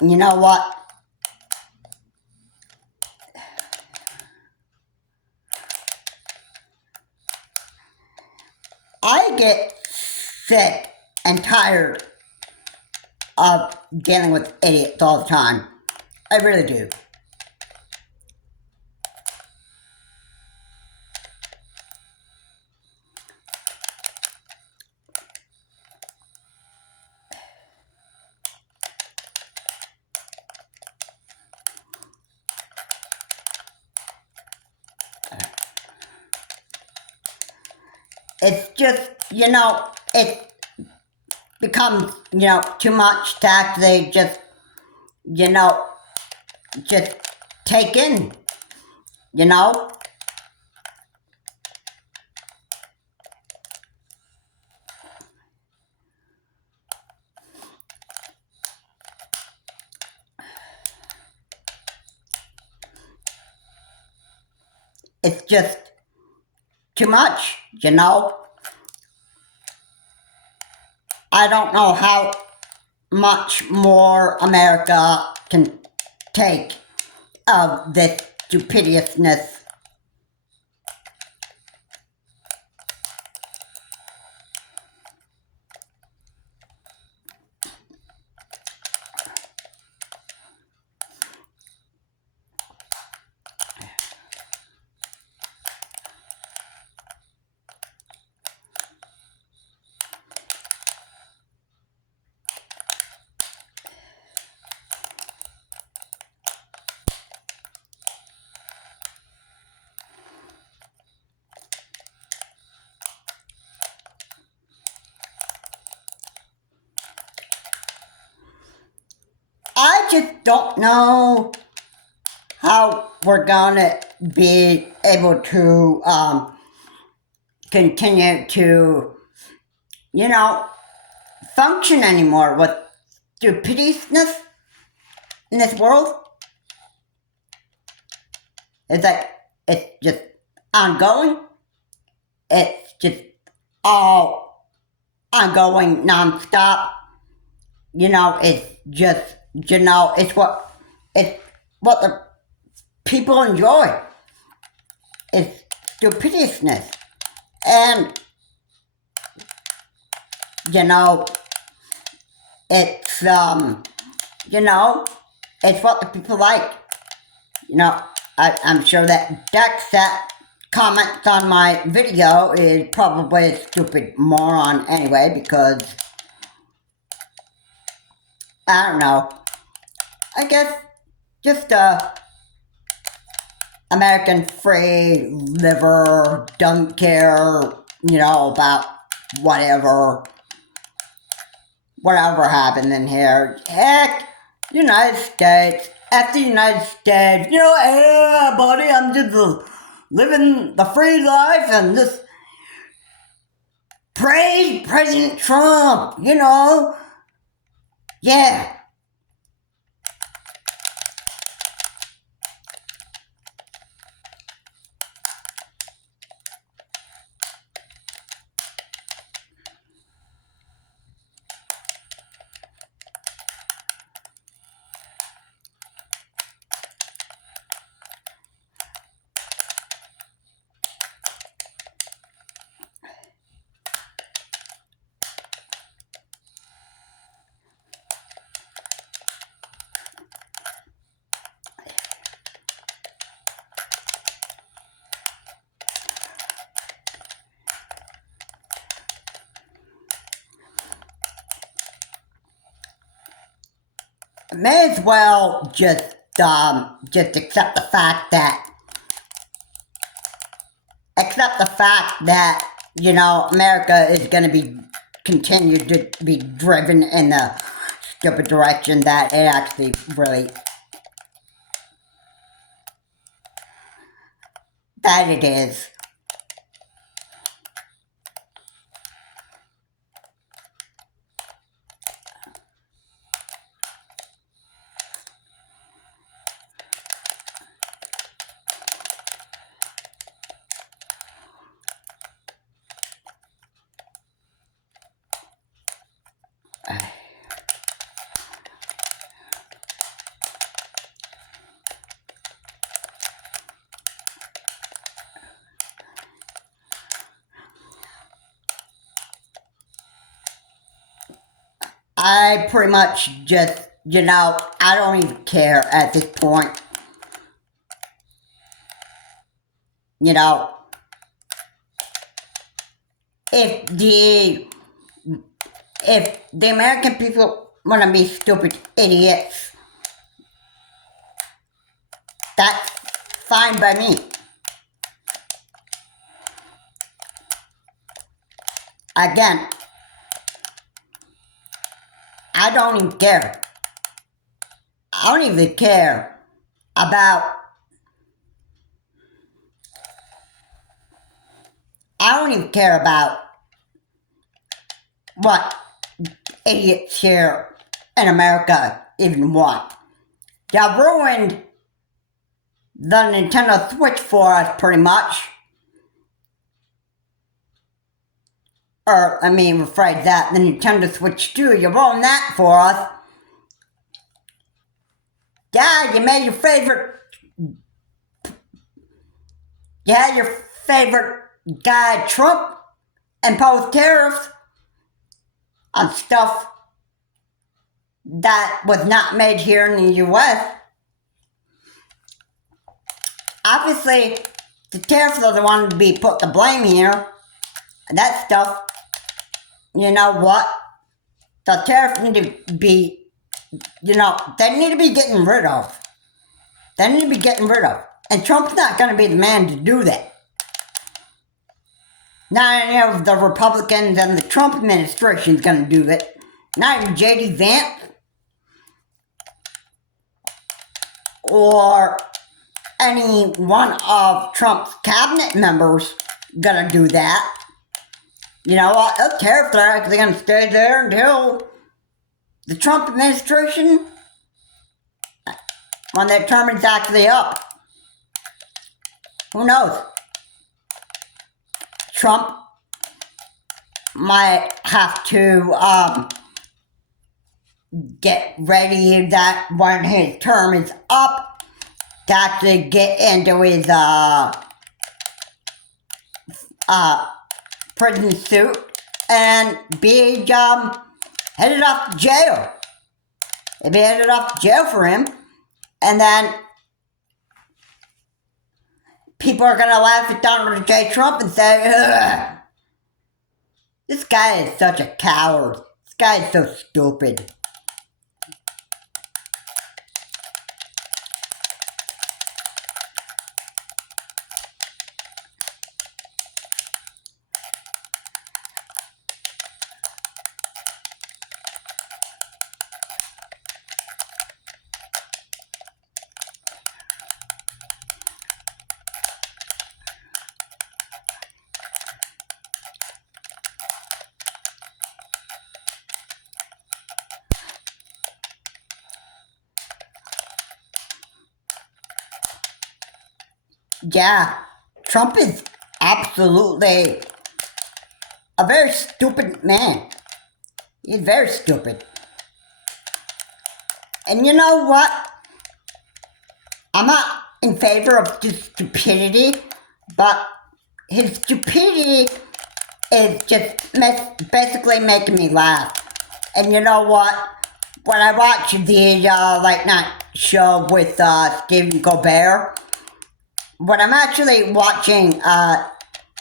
You know what? I get sick and tired of dealing with idiots all the time. I really do. It's just, it becomes, too much to actually just, just take in, It's just too much, I don't know how much more America can take of this stupidiousness. I just don't know how we're gonna be able to continue to, function anymore with stupidness in this world. It's like, it's just ongoing. It's just all ongoing, non-stop. It's just, it's what the people enjoy. It's stupidness. And, it's, it's what the people like. I'm sure that Dex that comments on my video is probably a stupid moron anyway, because I don't know. I guess just American free liver, don't care, about whatever happened in here. Heck, United States, at the United States, yeah, buddy, I'm just living the free life and just praise President Trump, yeah. May as well just accept the fact that America is going to be continued to be driven in the stupid direction that it actually really that it is. I pretty much just, I don't even care at this point. If the American people want to be stupid idiots, that's fine by me. Again, I don't even care. I don't even care about what idiots here in America even want. Y'all ruined the Nintendo Switch for us pretty much. Or, rephrase that, the Nintendo Switch 2, you ruined that for us. Yeah, you made your favorite guy, Trump, impose tariffs on stuff that was not made here in the U.S. Obviously, the tariffs are the one to be put to blame here. That stuff, you know what? The tariffs need to be, they need to be getting rid of. And Trump's not going to be the man to do that. Not any of the Republicans and the Trump administration is going to do it. Not even J.D. Vance or any one of Trump's cabinet members going to do that. You know what? The tariffs are actually going to stay there until the Trump administration, when their term is actually up. Who knows? Trump might have to get ready that when his term is up to actually get into his prison suit and be headed off to jail. It'd be headed off to jail for him, and then people are going to laugh at Donald J. Trump and say, ugh, this guy is such a coward. This guy is so stupid. Yeah, Trump is absolutely a very stupid man. He's very stupid. And you know what? I'm not in favor of just stupidity, but his stupidity is just basically making me laugh. And you know what? When I watch the late night show with Stephen Colbert, when I'm actually watching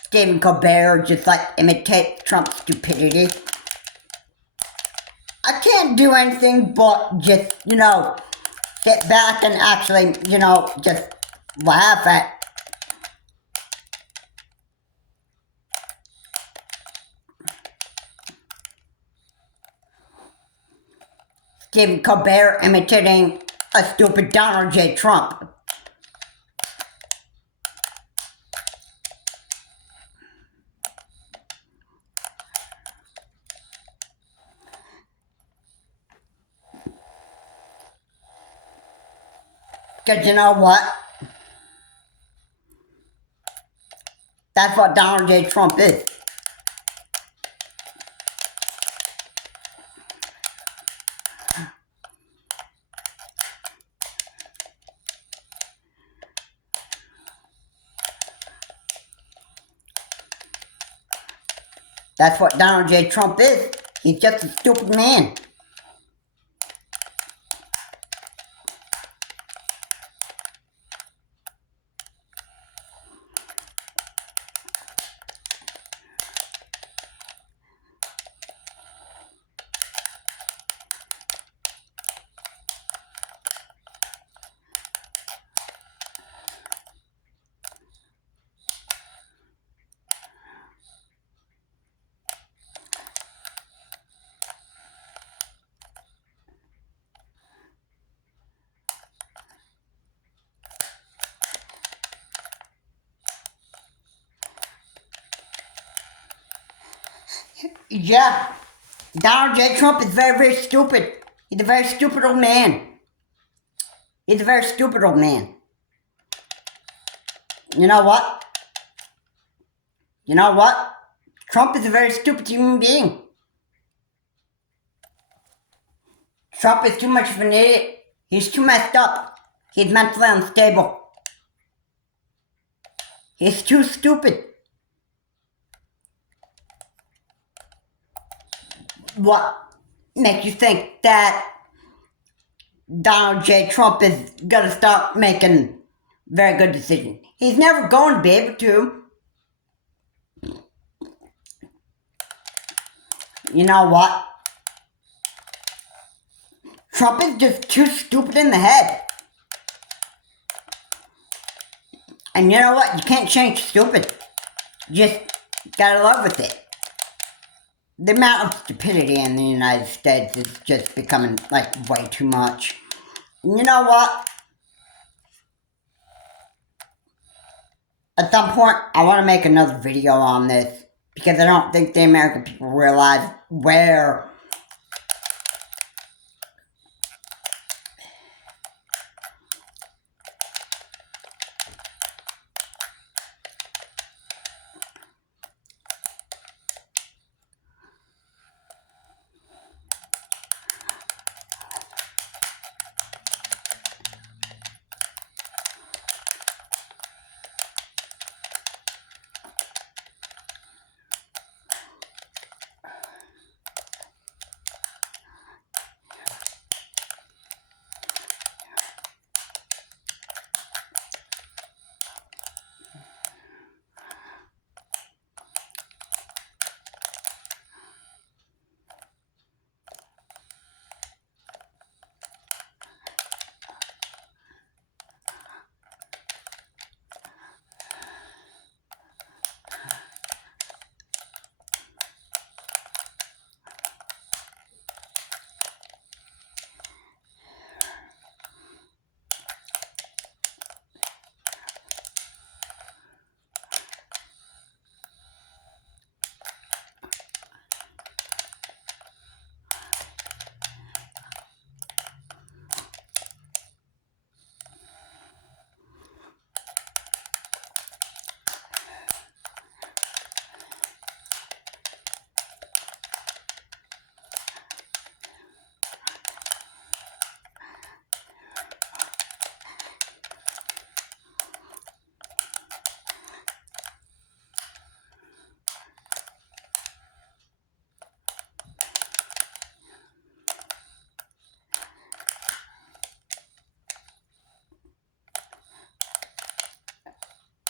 Stephen Colbert just like imitate Trump's stupidity, I can't do anything but just, sit back and actually, just laugh at Stephen Colbert imitating a stupid Donald J. Trump. Because you know what? That's what Donald J. Trump is. That's what Donald J. Trump is. He's just a stupid man. Yeah, Donald J. Trump is very, very stupid. He's a very stupid old man. He's a very stupid old man. You know what? You know what? Trump is a very stupid human being. Trump is too much of an idiot. He's too messed up. He's mentally unstable. He's too stupid. What makes you think that Donald J. Trump is gonna start making very good decisions? He's never going to be able to. You know what? Trump is just too stupid in the head. And you know what? You can't change stupid. You just gotta live with it. The amount of stupidity in the United States is just becoming, way too much. And you know what? At some point, I want to make another video on this, because I don't think the American people realize where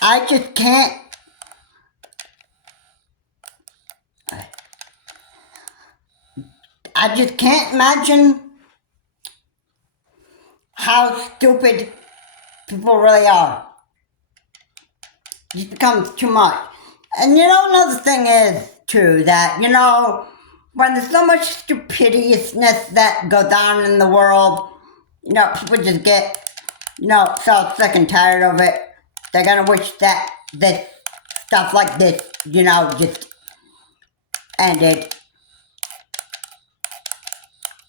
I just can't. I just can't imagine how stupid people really are. It just becomes too much. And another thing is, too, that, when there's so much stupidiousness that goes on in the world, people just get, so sick and tired of it. They're gonna wish that this stuff like this, just ended.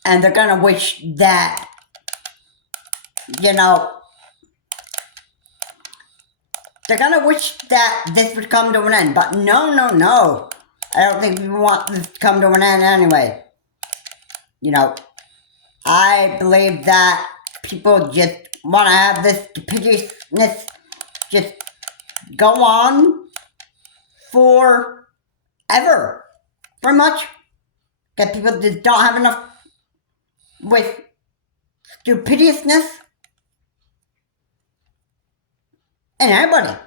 And they're gonna wish that, they're gonna wish that this would come to an end. But no. I don't think people want this to come to an end anyway. I believe that people just want to have this stupidness just go on forever. Pretty much. That people just don't have enough with stupidness and everybody.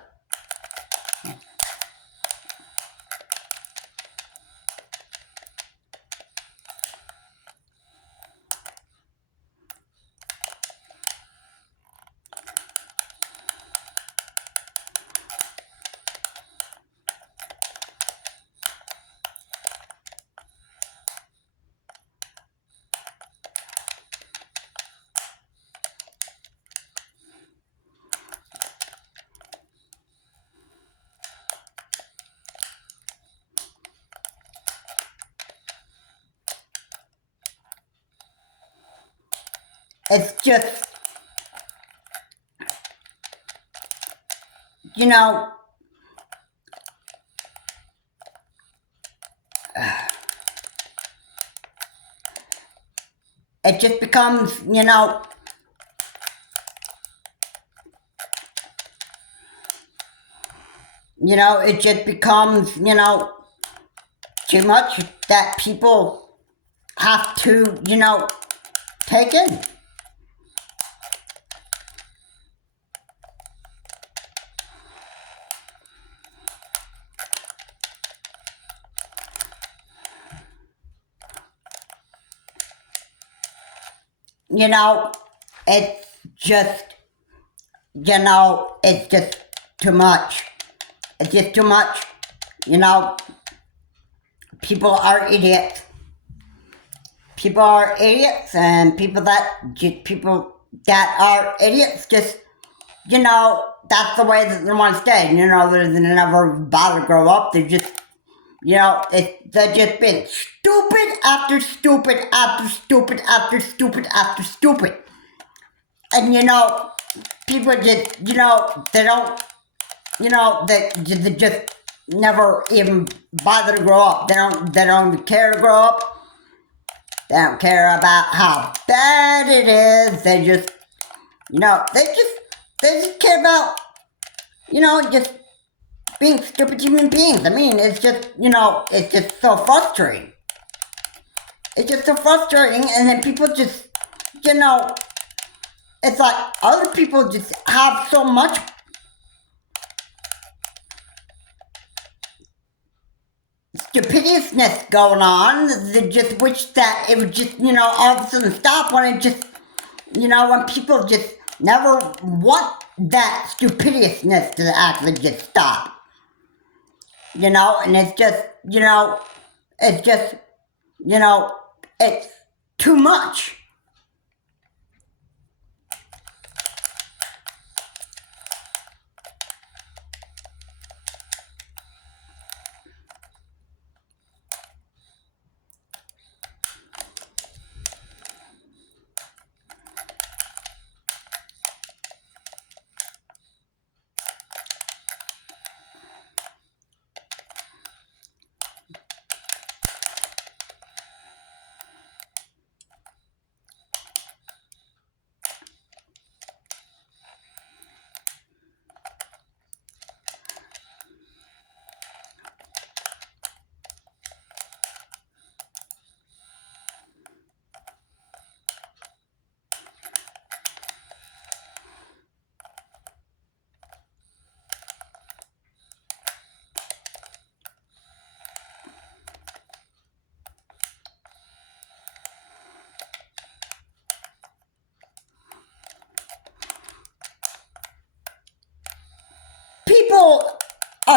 It's just, it just becomes, it just becomes, too much that people have to, take in. It's just, it's just too much. It's just too much. People are idiots. People are idiots, and people that are idiots just, that's the way that they want to stay. They never bother to grow up. They're just, they're just been stupid after stupid after stupid after stupid after stupid. And people just, they don't, they just never even bother to grow up. They don't even care to grow up. They don't care about how bad it is. They just, they just care about, just being stupid human beings. I mean, it's just, it's just so frustrating. It's just so frustrating, and then people just, it's like other people just have so much stupidness going on. They just wish that it would just, all of a sudden stop when it just, when people just never want that stupidness to actually just stop. And it's just, it's just, it's too much.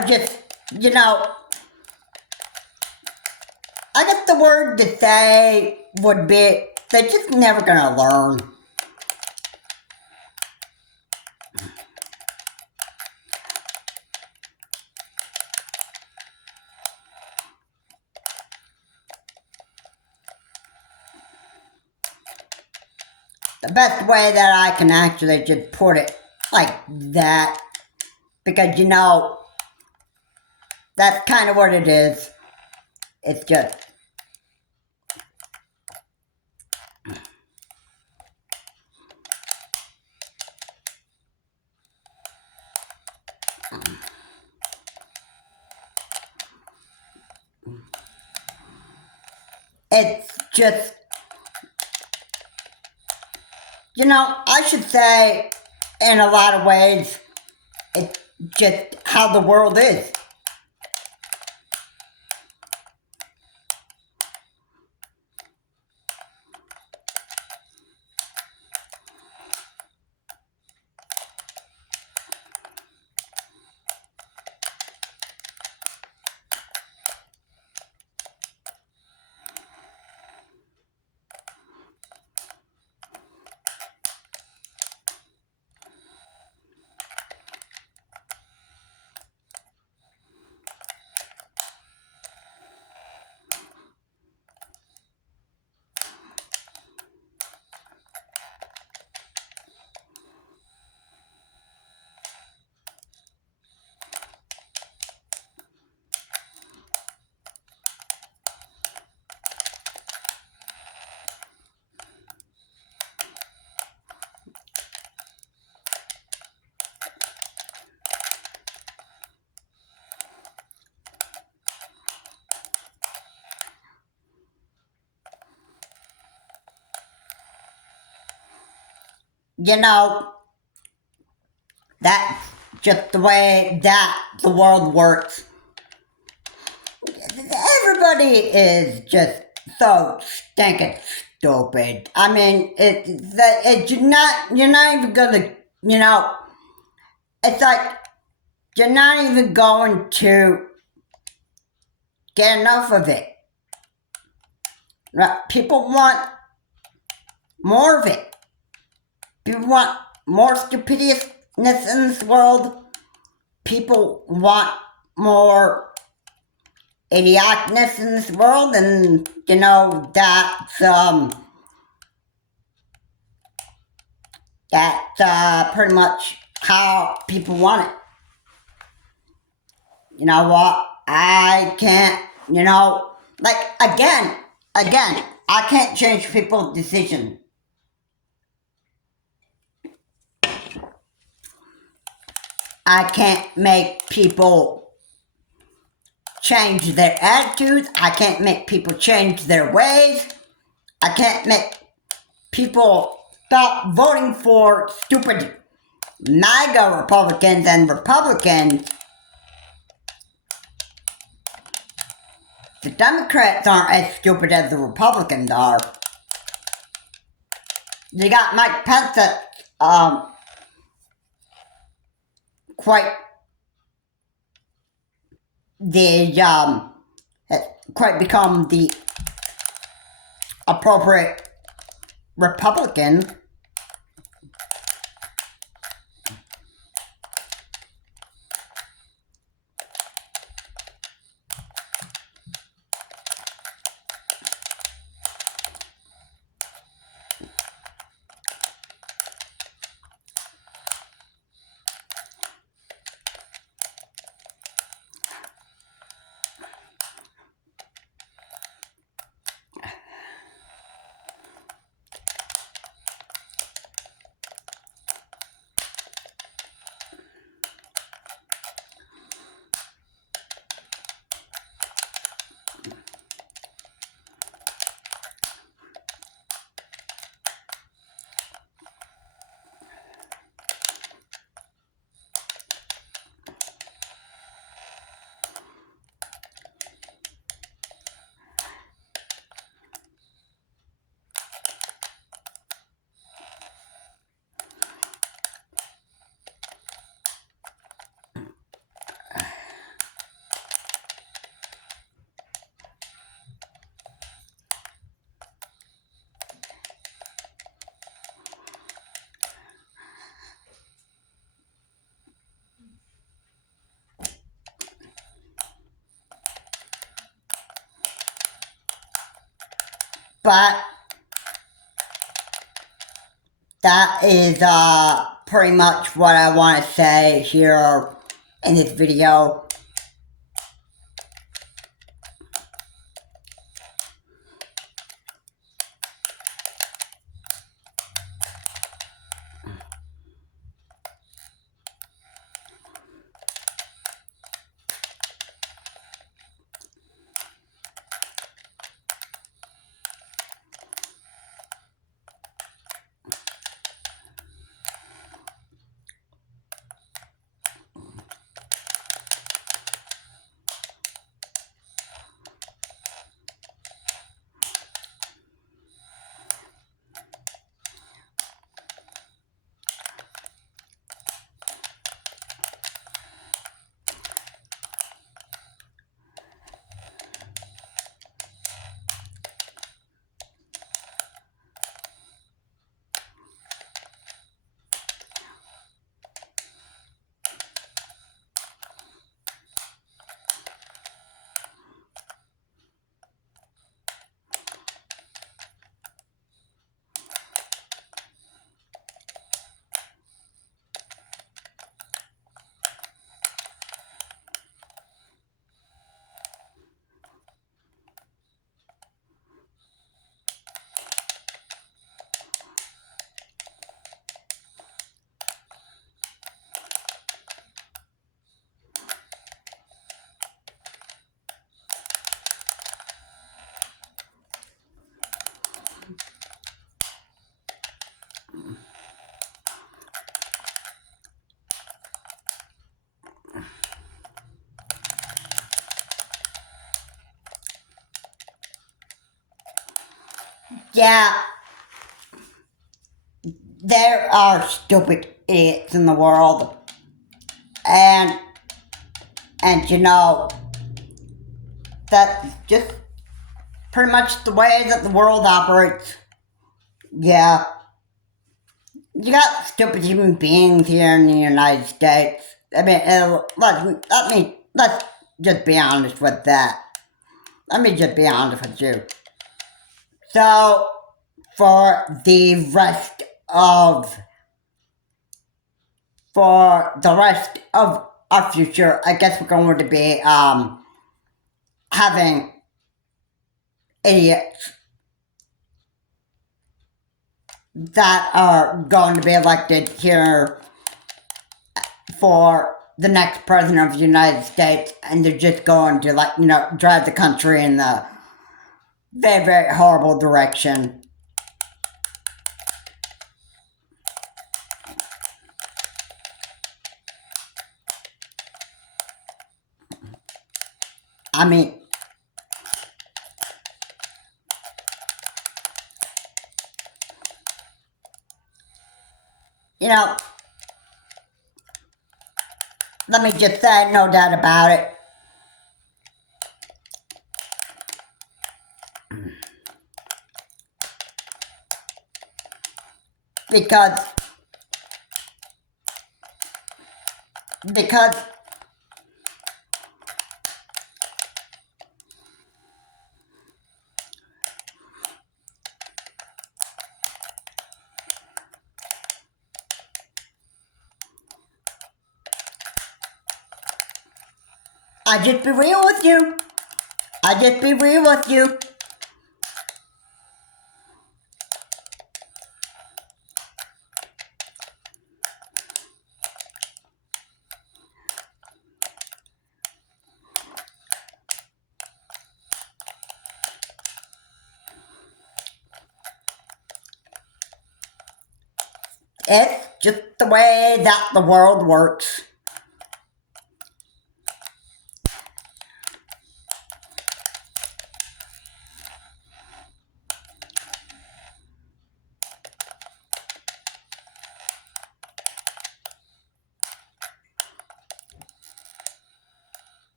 are just, you know, I guess the word to say would be, they're just never gonna learn. The best way that I can actually just put it like that, because you know, that's kind of what it is. It's just, it's just, you know, I should say, in a lot of ways, it's just how the world is. You know, that's just the way that the world works. Everybody is just so stinking stupid. I mean, you're not even gonna, you know, it's like, you're not even going to get enough of it. Right? People want more of it. People want more stupidness in this world. People want more idioticness in this world, and you know that's pretty much how people want it. You know what? I can't. You know, like again, I can't change people's decision. I can't make people change their attitudes. I can't make people change their ways. I can't make people stop voting for stupid MAGA Republicans and Republicans. The Democrats aren't as stupid as the Republicans are. You got Mike Pence that quite has quite become the appropriate Republican. But that is pretty much what I want to say here in this video. Yeah, there are stupid idiots in the world, and you know, that's just pretty much the way that the world operates. Yeah, you got stupid human beings here in the United States. I mean, let's just be honest with that. Let me just be honest with you. So, for the rest of our future, I guess we're going to be having idiots that are going to be elected here for the next president of the United States, and they're just going to drive the country in the very, very horrible direction. I mean, let me just say, no doubt about it. Because I just be real with you. It's just the way that the world works.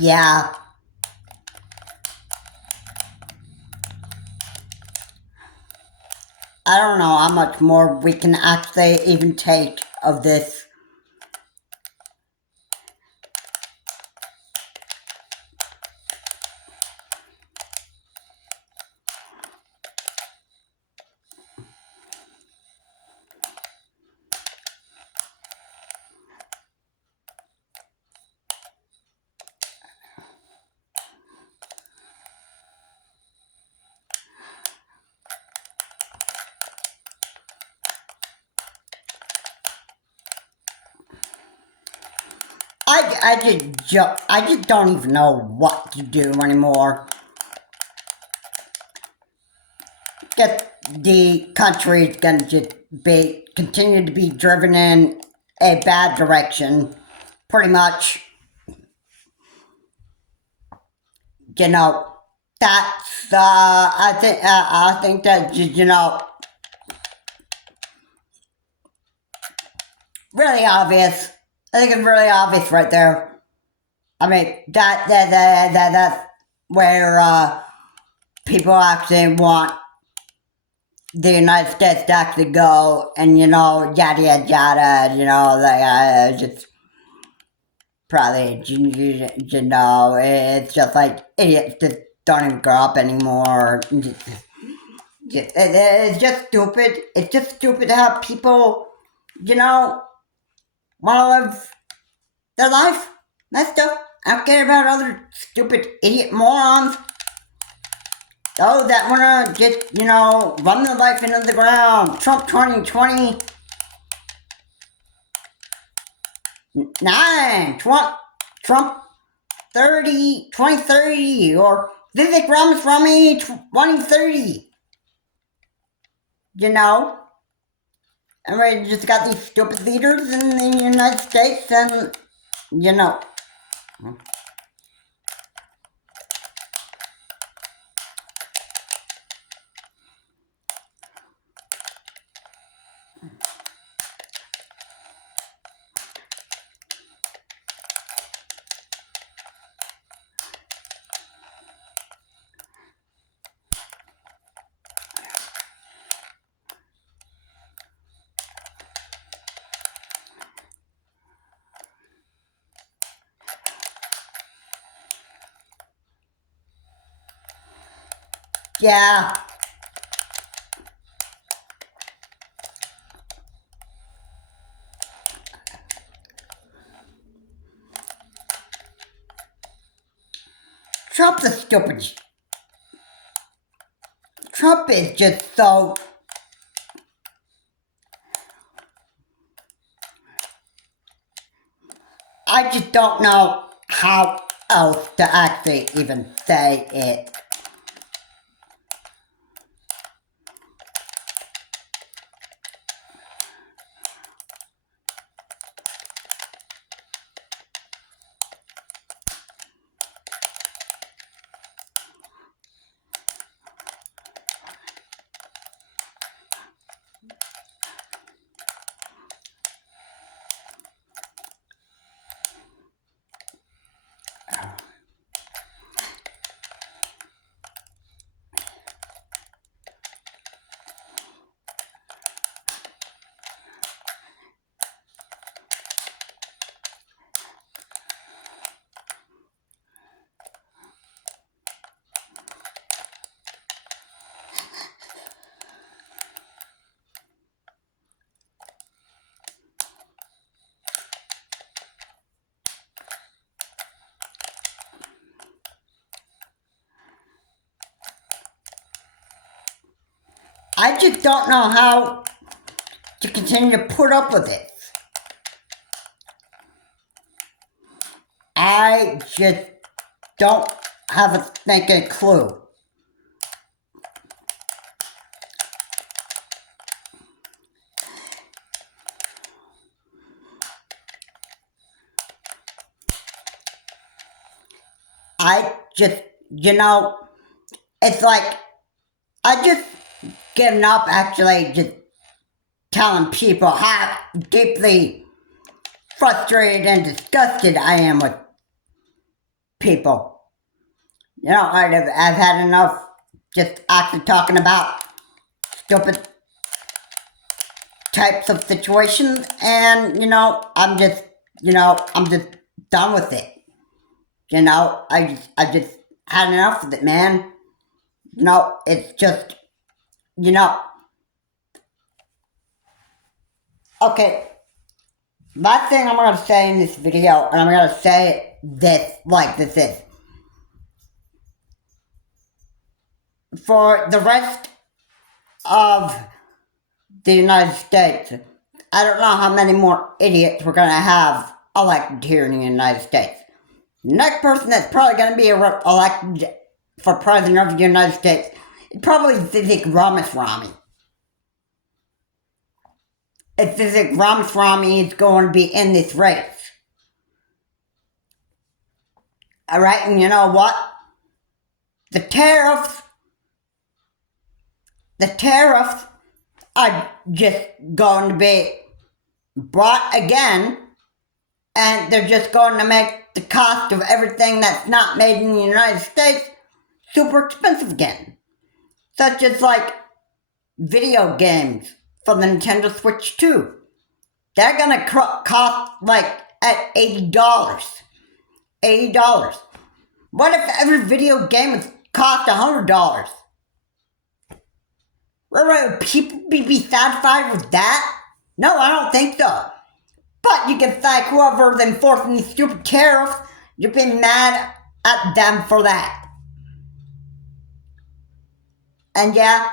Yeah, I don't know how much more we can actually even take of this. I just don't even know what to do anymore. Guess the country is gonna just continue to be driven in a bad direction, pretty much. You know, that's I think that really obvious. I think it's really obvious right there. I mean that's where people actually want the United States to actually go, and yada yada yada. Just probably it's just like idiots just don't even grow up anymore. It's just stupid. It's just stupid to have people, want to live their life. That's stuff. I don't care about other stupid idiot morons. Those that want to just, run their life into the ground. Trump 2020. Trump 2030, or Vivek Ramaswamy 2030. And we just got these stupid leaders in the United States, and, yeah. Trump's a stupid. Trump is just so. I just don't know how else to actually even say it. I just don't know how to continue to put up with it. I just don't have a thinking clue. I just, it's like, I just given up actually just telling people how deeply frustrated and disgusted I am with people. I've had enough just actually talking about stupid types of situations, and I'm just done with it. I just had enough of it, man. It's just, okay. Last thing I'm gonna say in this video, and I'm gonna say it this is, for the rest of the United States, I don't know how many more idiots we're gonna have elected here in the United States. The next person that's probably gonna be elected for president of the United States is probably Vivek Ramaswamy. If Vivek Ramaswamy is going to be in this race. Alright, and you know what? The tariffs are just going to be brought again, and they're just going to make the cost of everything that's not made in the United States super expensive again. Such as like video games for the Nintendo Switch 2. They're gonna cost like at $80. $80. What if every video game would cost $100? Would people be satisfied with that? No, I don't think so. But you can thank whoever's enforcing these stupid tariffs. You've been mad at them for that. And yeah,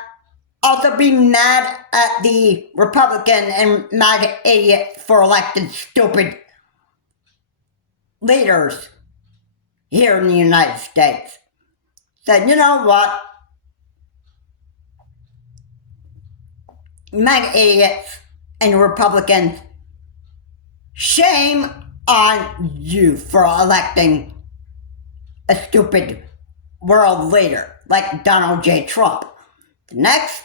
also be mad at the Republican and MAGA idiots for electing stupid leaders here in the United States. Said, you know what? MAGA idiots and Republicans, shame on you for electing a stupid world leader like Donald J. Trump. The next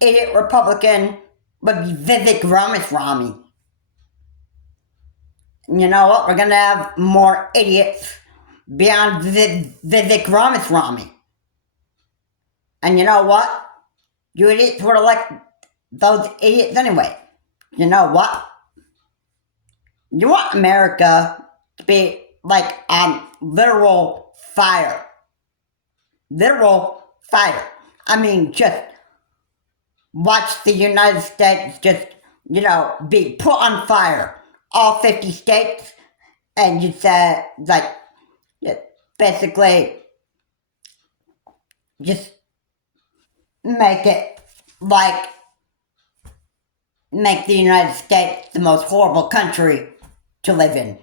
idiot Republican would be Vivek Ramaswamy. And you know what? We're going to have more idiots beyond Vivek Ramaswamy. And you know what? You idiots would elect those idiots anyway. You know what? You want America to be like on literal fire. Literal fire. I mean, just watch the United States just, be put on fire. All 50 states. And you say, basically, just make it make the United States the most horrible country to live in.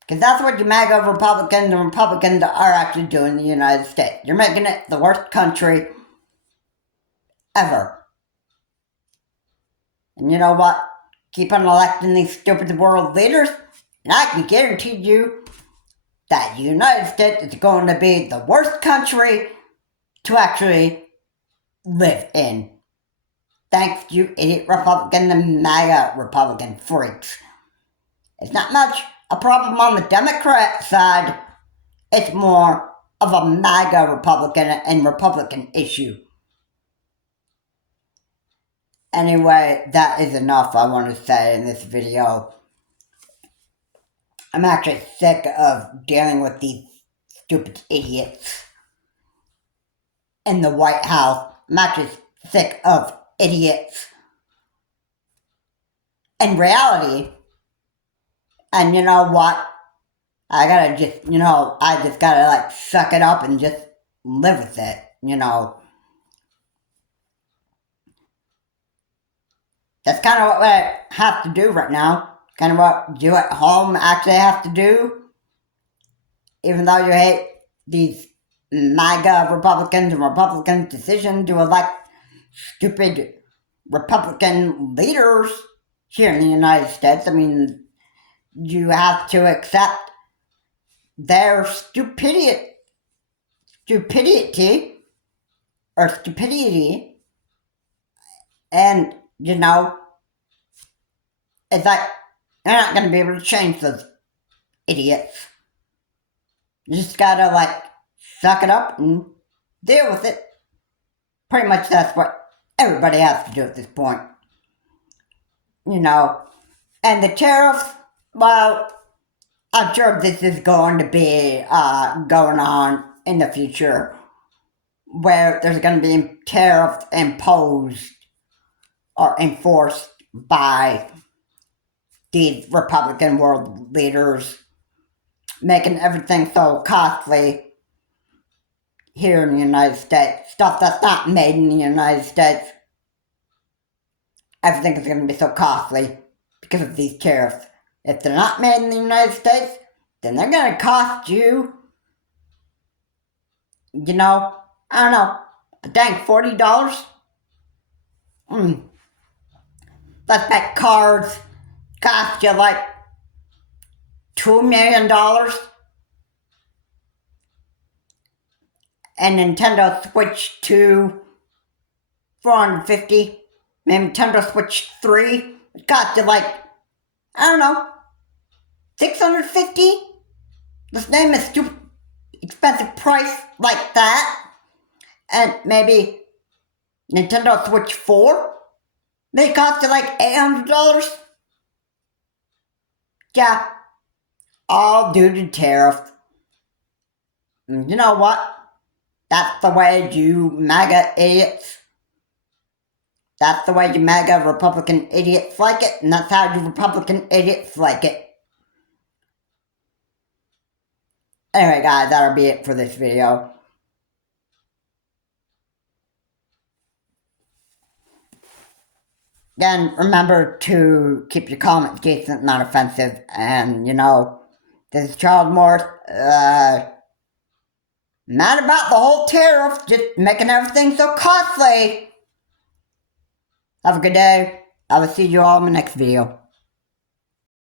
Because that's what you MAGA Republicans and Republicans are actually doing in the United States. You're making it the worst country ever. And you know what? Keep on electing these stupid world leaders, and I can guarantee you that the United States is going to be the worst country to actually live in. Thanks, you idiot Republican and MAGA Republican freaks. It's not much a problem on the Democrat side. It's more of a MAGA Republican and Republican issue. Anyway, that is enough I want to say in this video. I'm actually sick of dealing with these stupid idiots in the White House. I'm actually sick of idiots in reality. And you know what? I gotta just, I just gotta suck it up and just live with it, That's kind of what I have to do right now. Kind of what you at home actually have to do. Even though you hate these MAGA Republicans and Republicans' decision to elect stupid Republican leaders here in the United States. I mean, you have to accept their stupidity, and it's like, you're not going to be able to change those idiots. You just gotta, like, suck it up and deal with it. Pretty much that's what everybody has to do at this point. You know, and the tariffs, well, I'm sure this is going to be going on in the future where there's going to be tariffs imposed or enforced by these Republican world leaders, making everything so costly here in the United States. Stuff that's not made in the United States. Everything is going to be so costly because of these tariffs. If they're not made in the United States, then they're going to cost you, I don't know, a dang $40? Let's bet cars cost you like $2 million. And Nintendo Switch 2, 450. Maybe Nintendo Switch 3, it cost you like, I don't know, 650? Let's name a stupid expensive price like that. And maybe Nintendo Switch 4, they cost you like $800. Yeah, all due to tariffs. And you know what? That's the way you MAGA idiots. That's the way you MAGA Republican idiots like it, and that's how you Republican idiots like it. Anyway, guys, that'll be it for this video. Again, remember to keep your comments decent, not offensive, and, this is Charles Morris, mad about the whole tariff, just making everything so costly. Have a good day. I will see you all in the next video.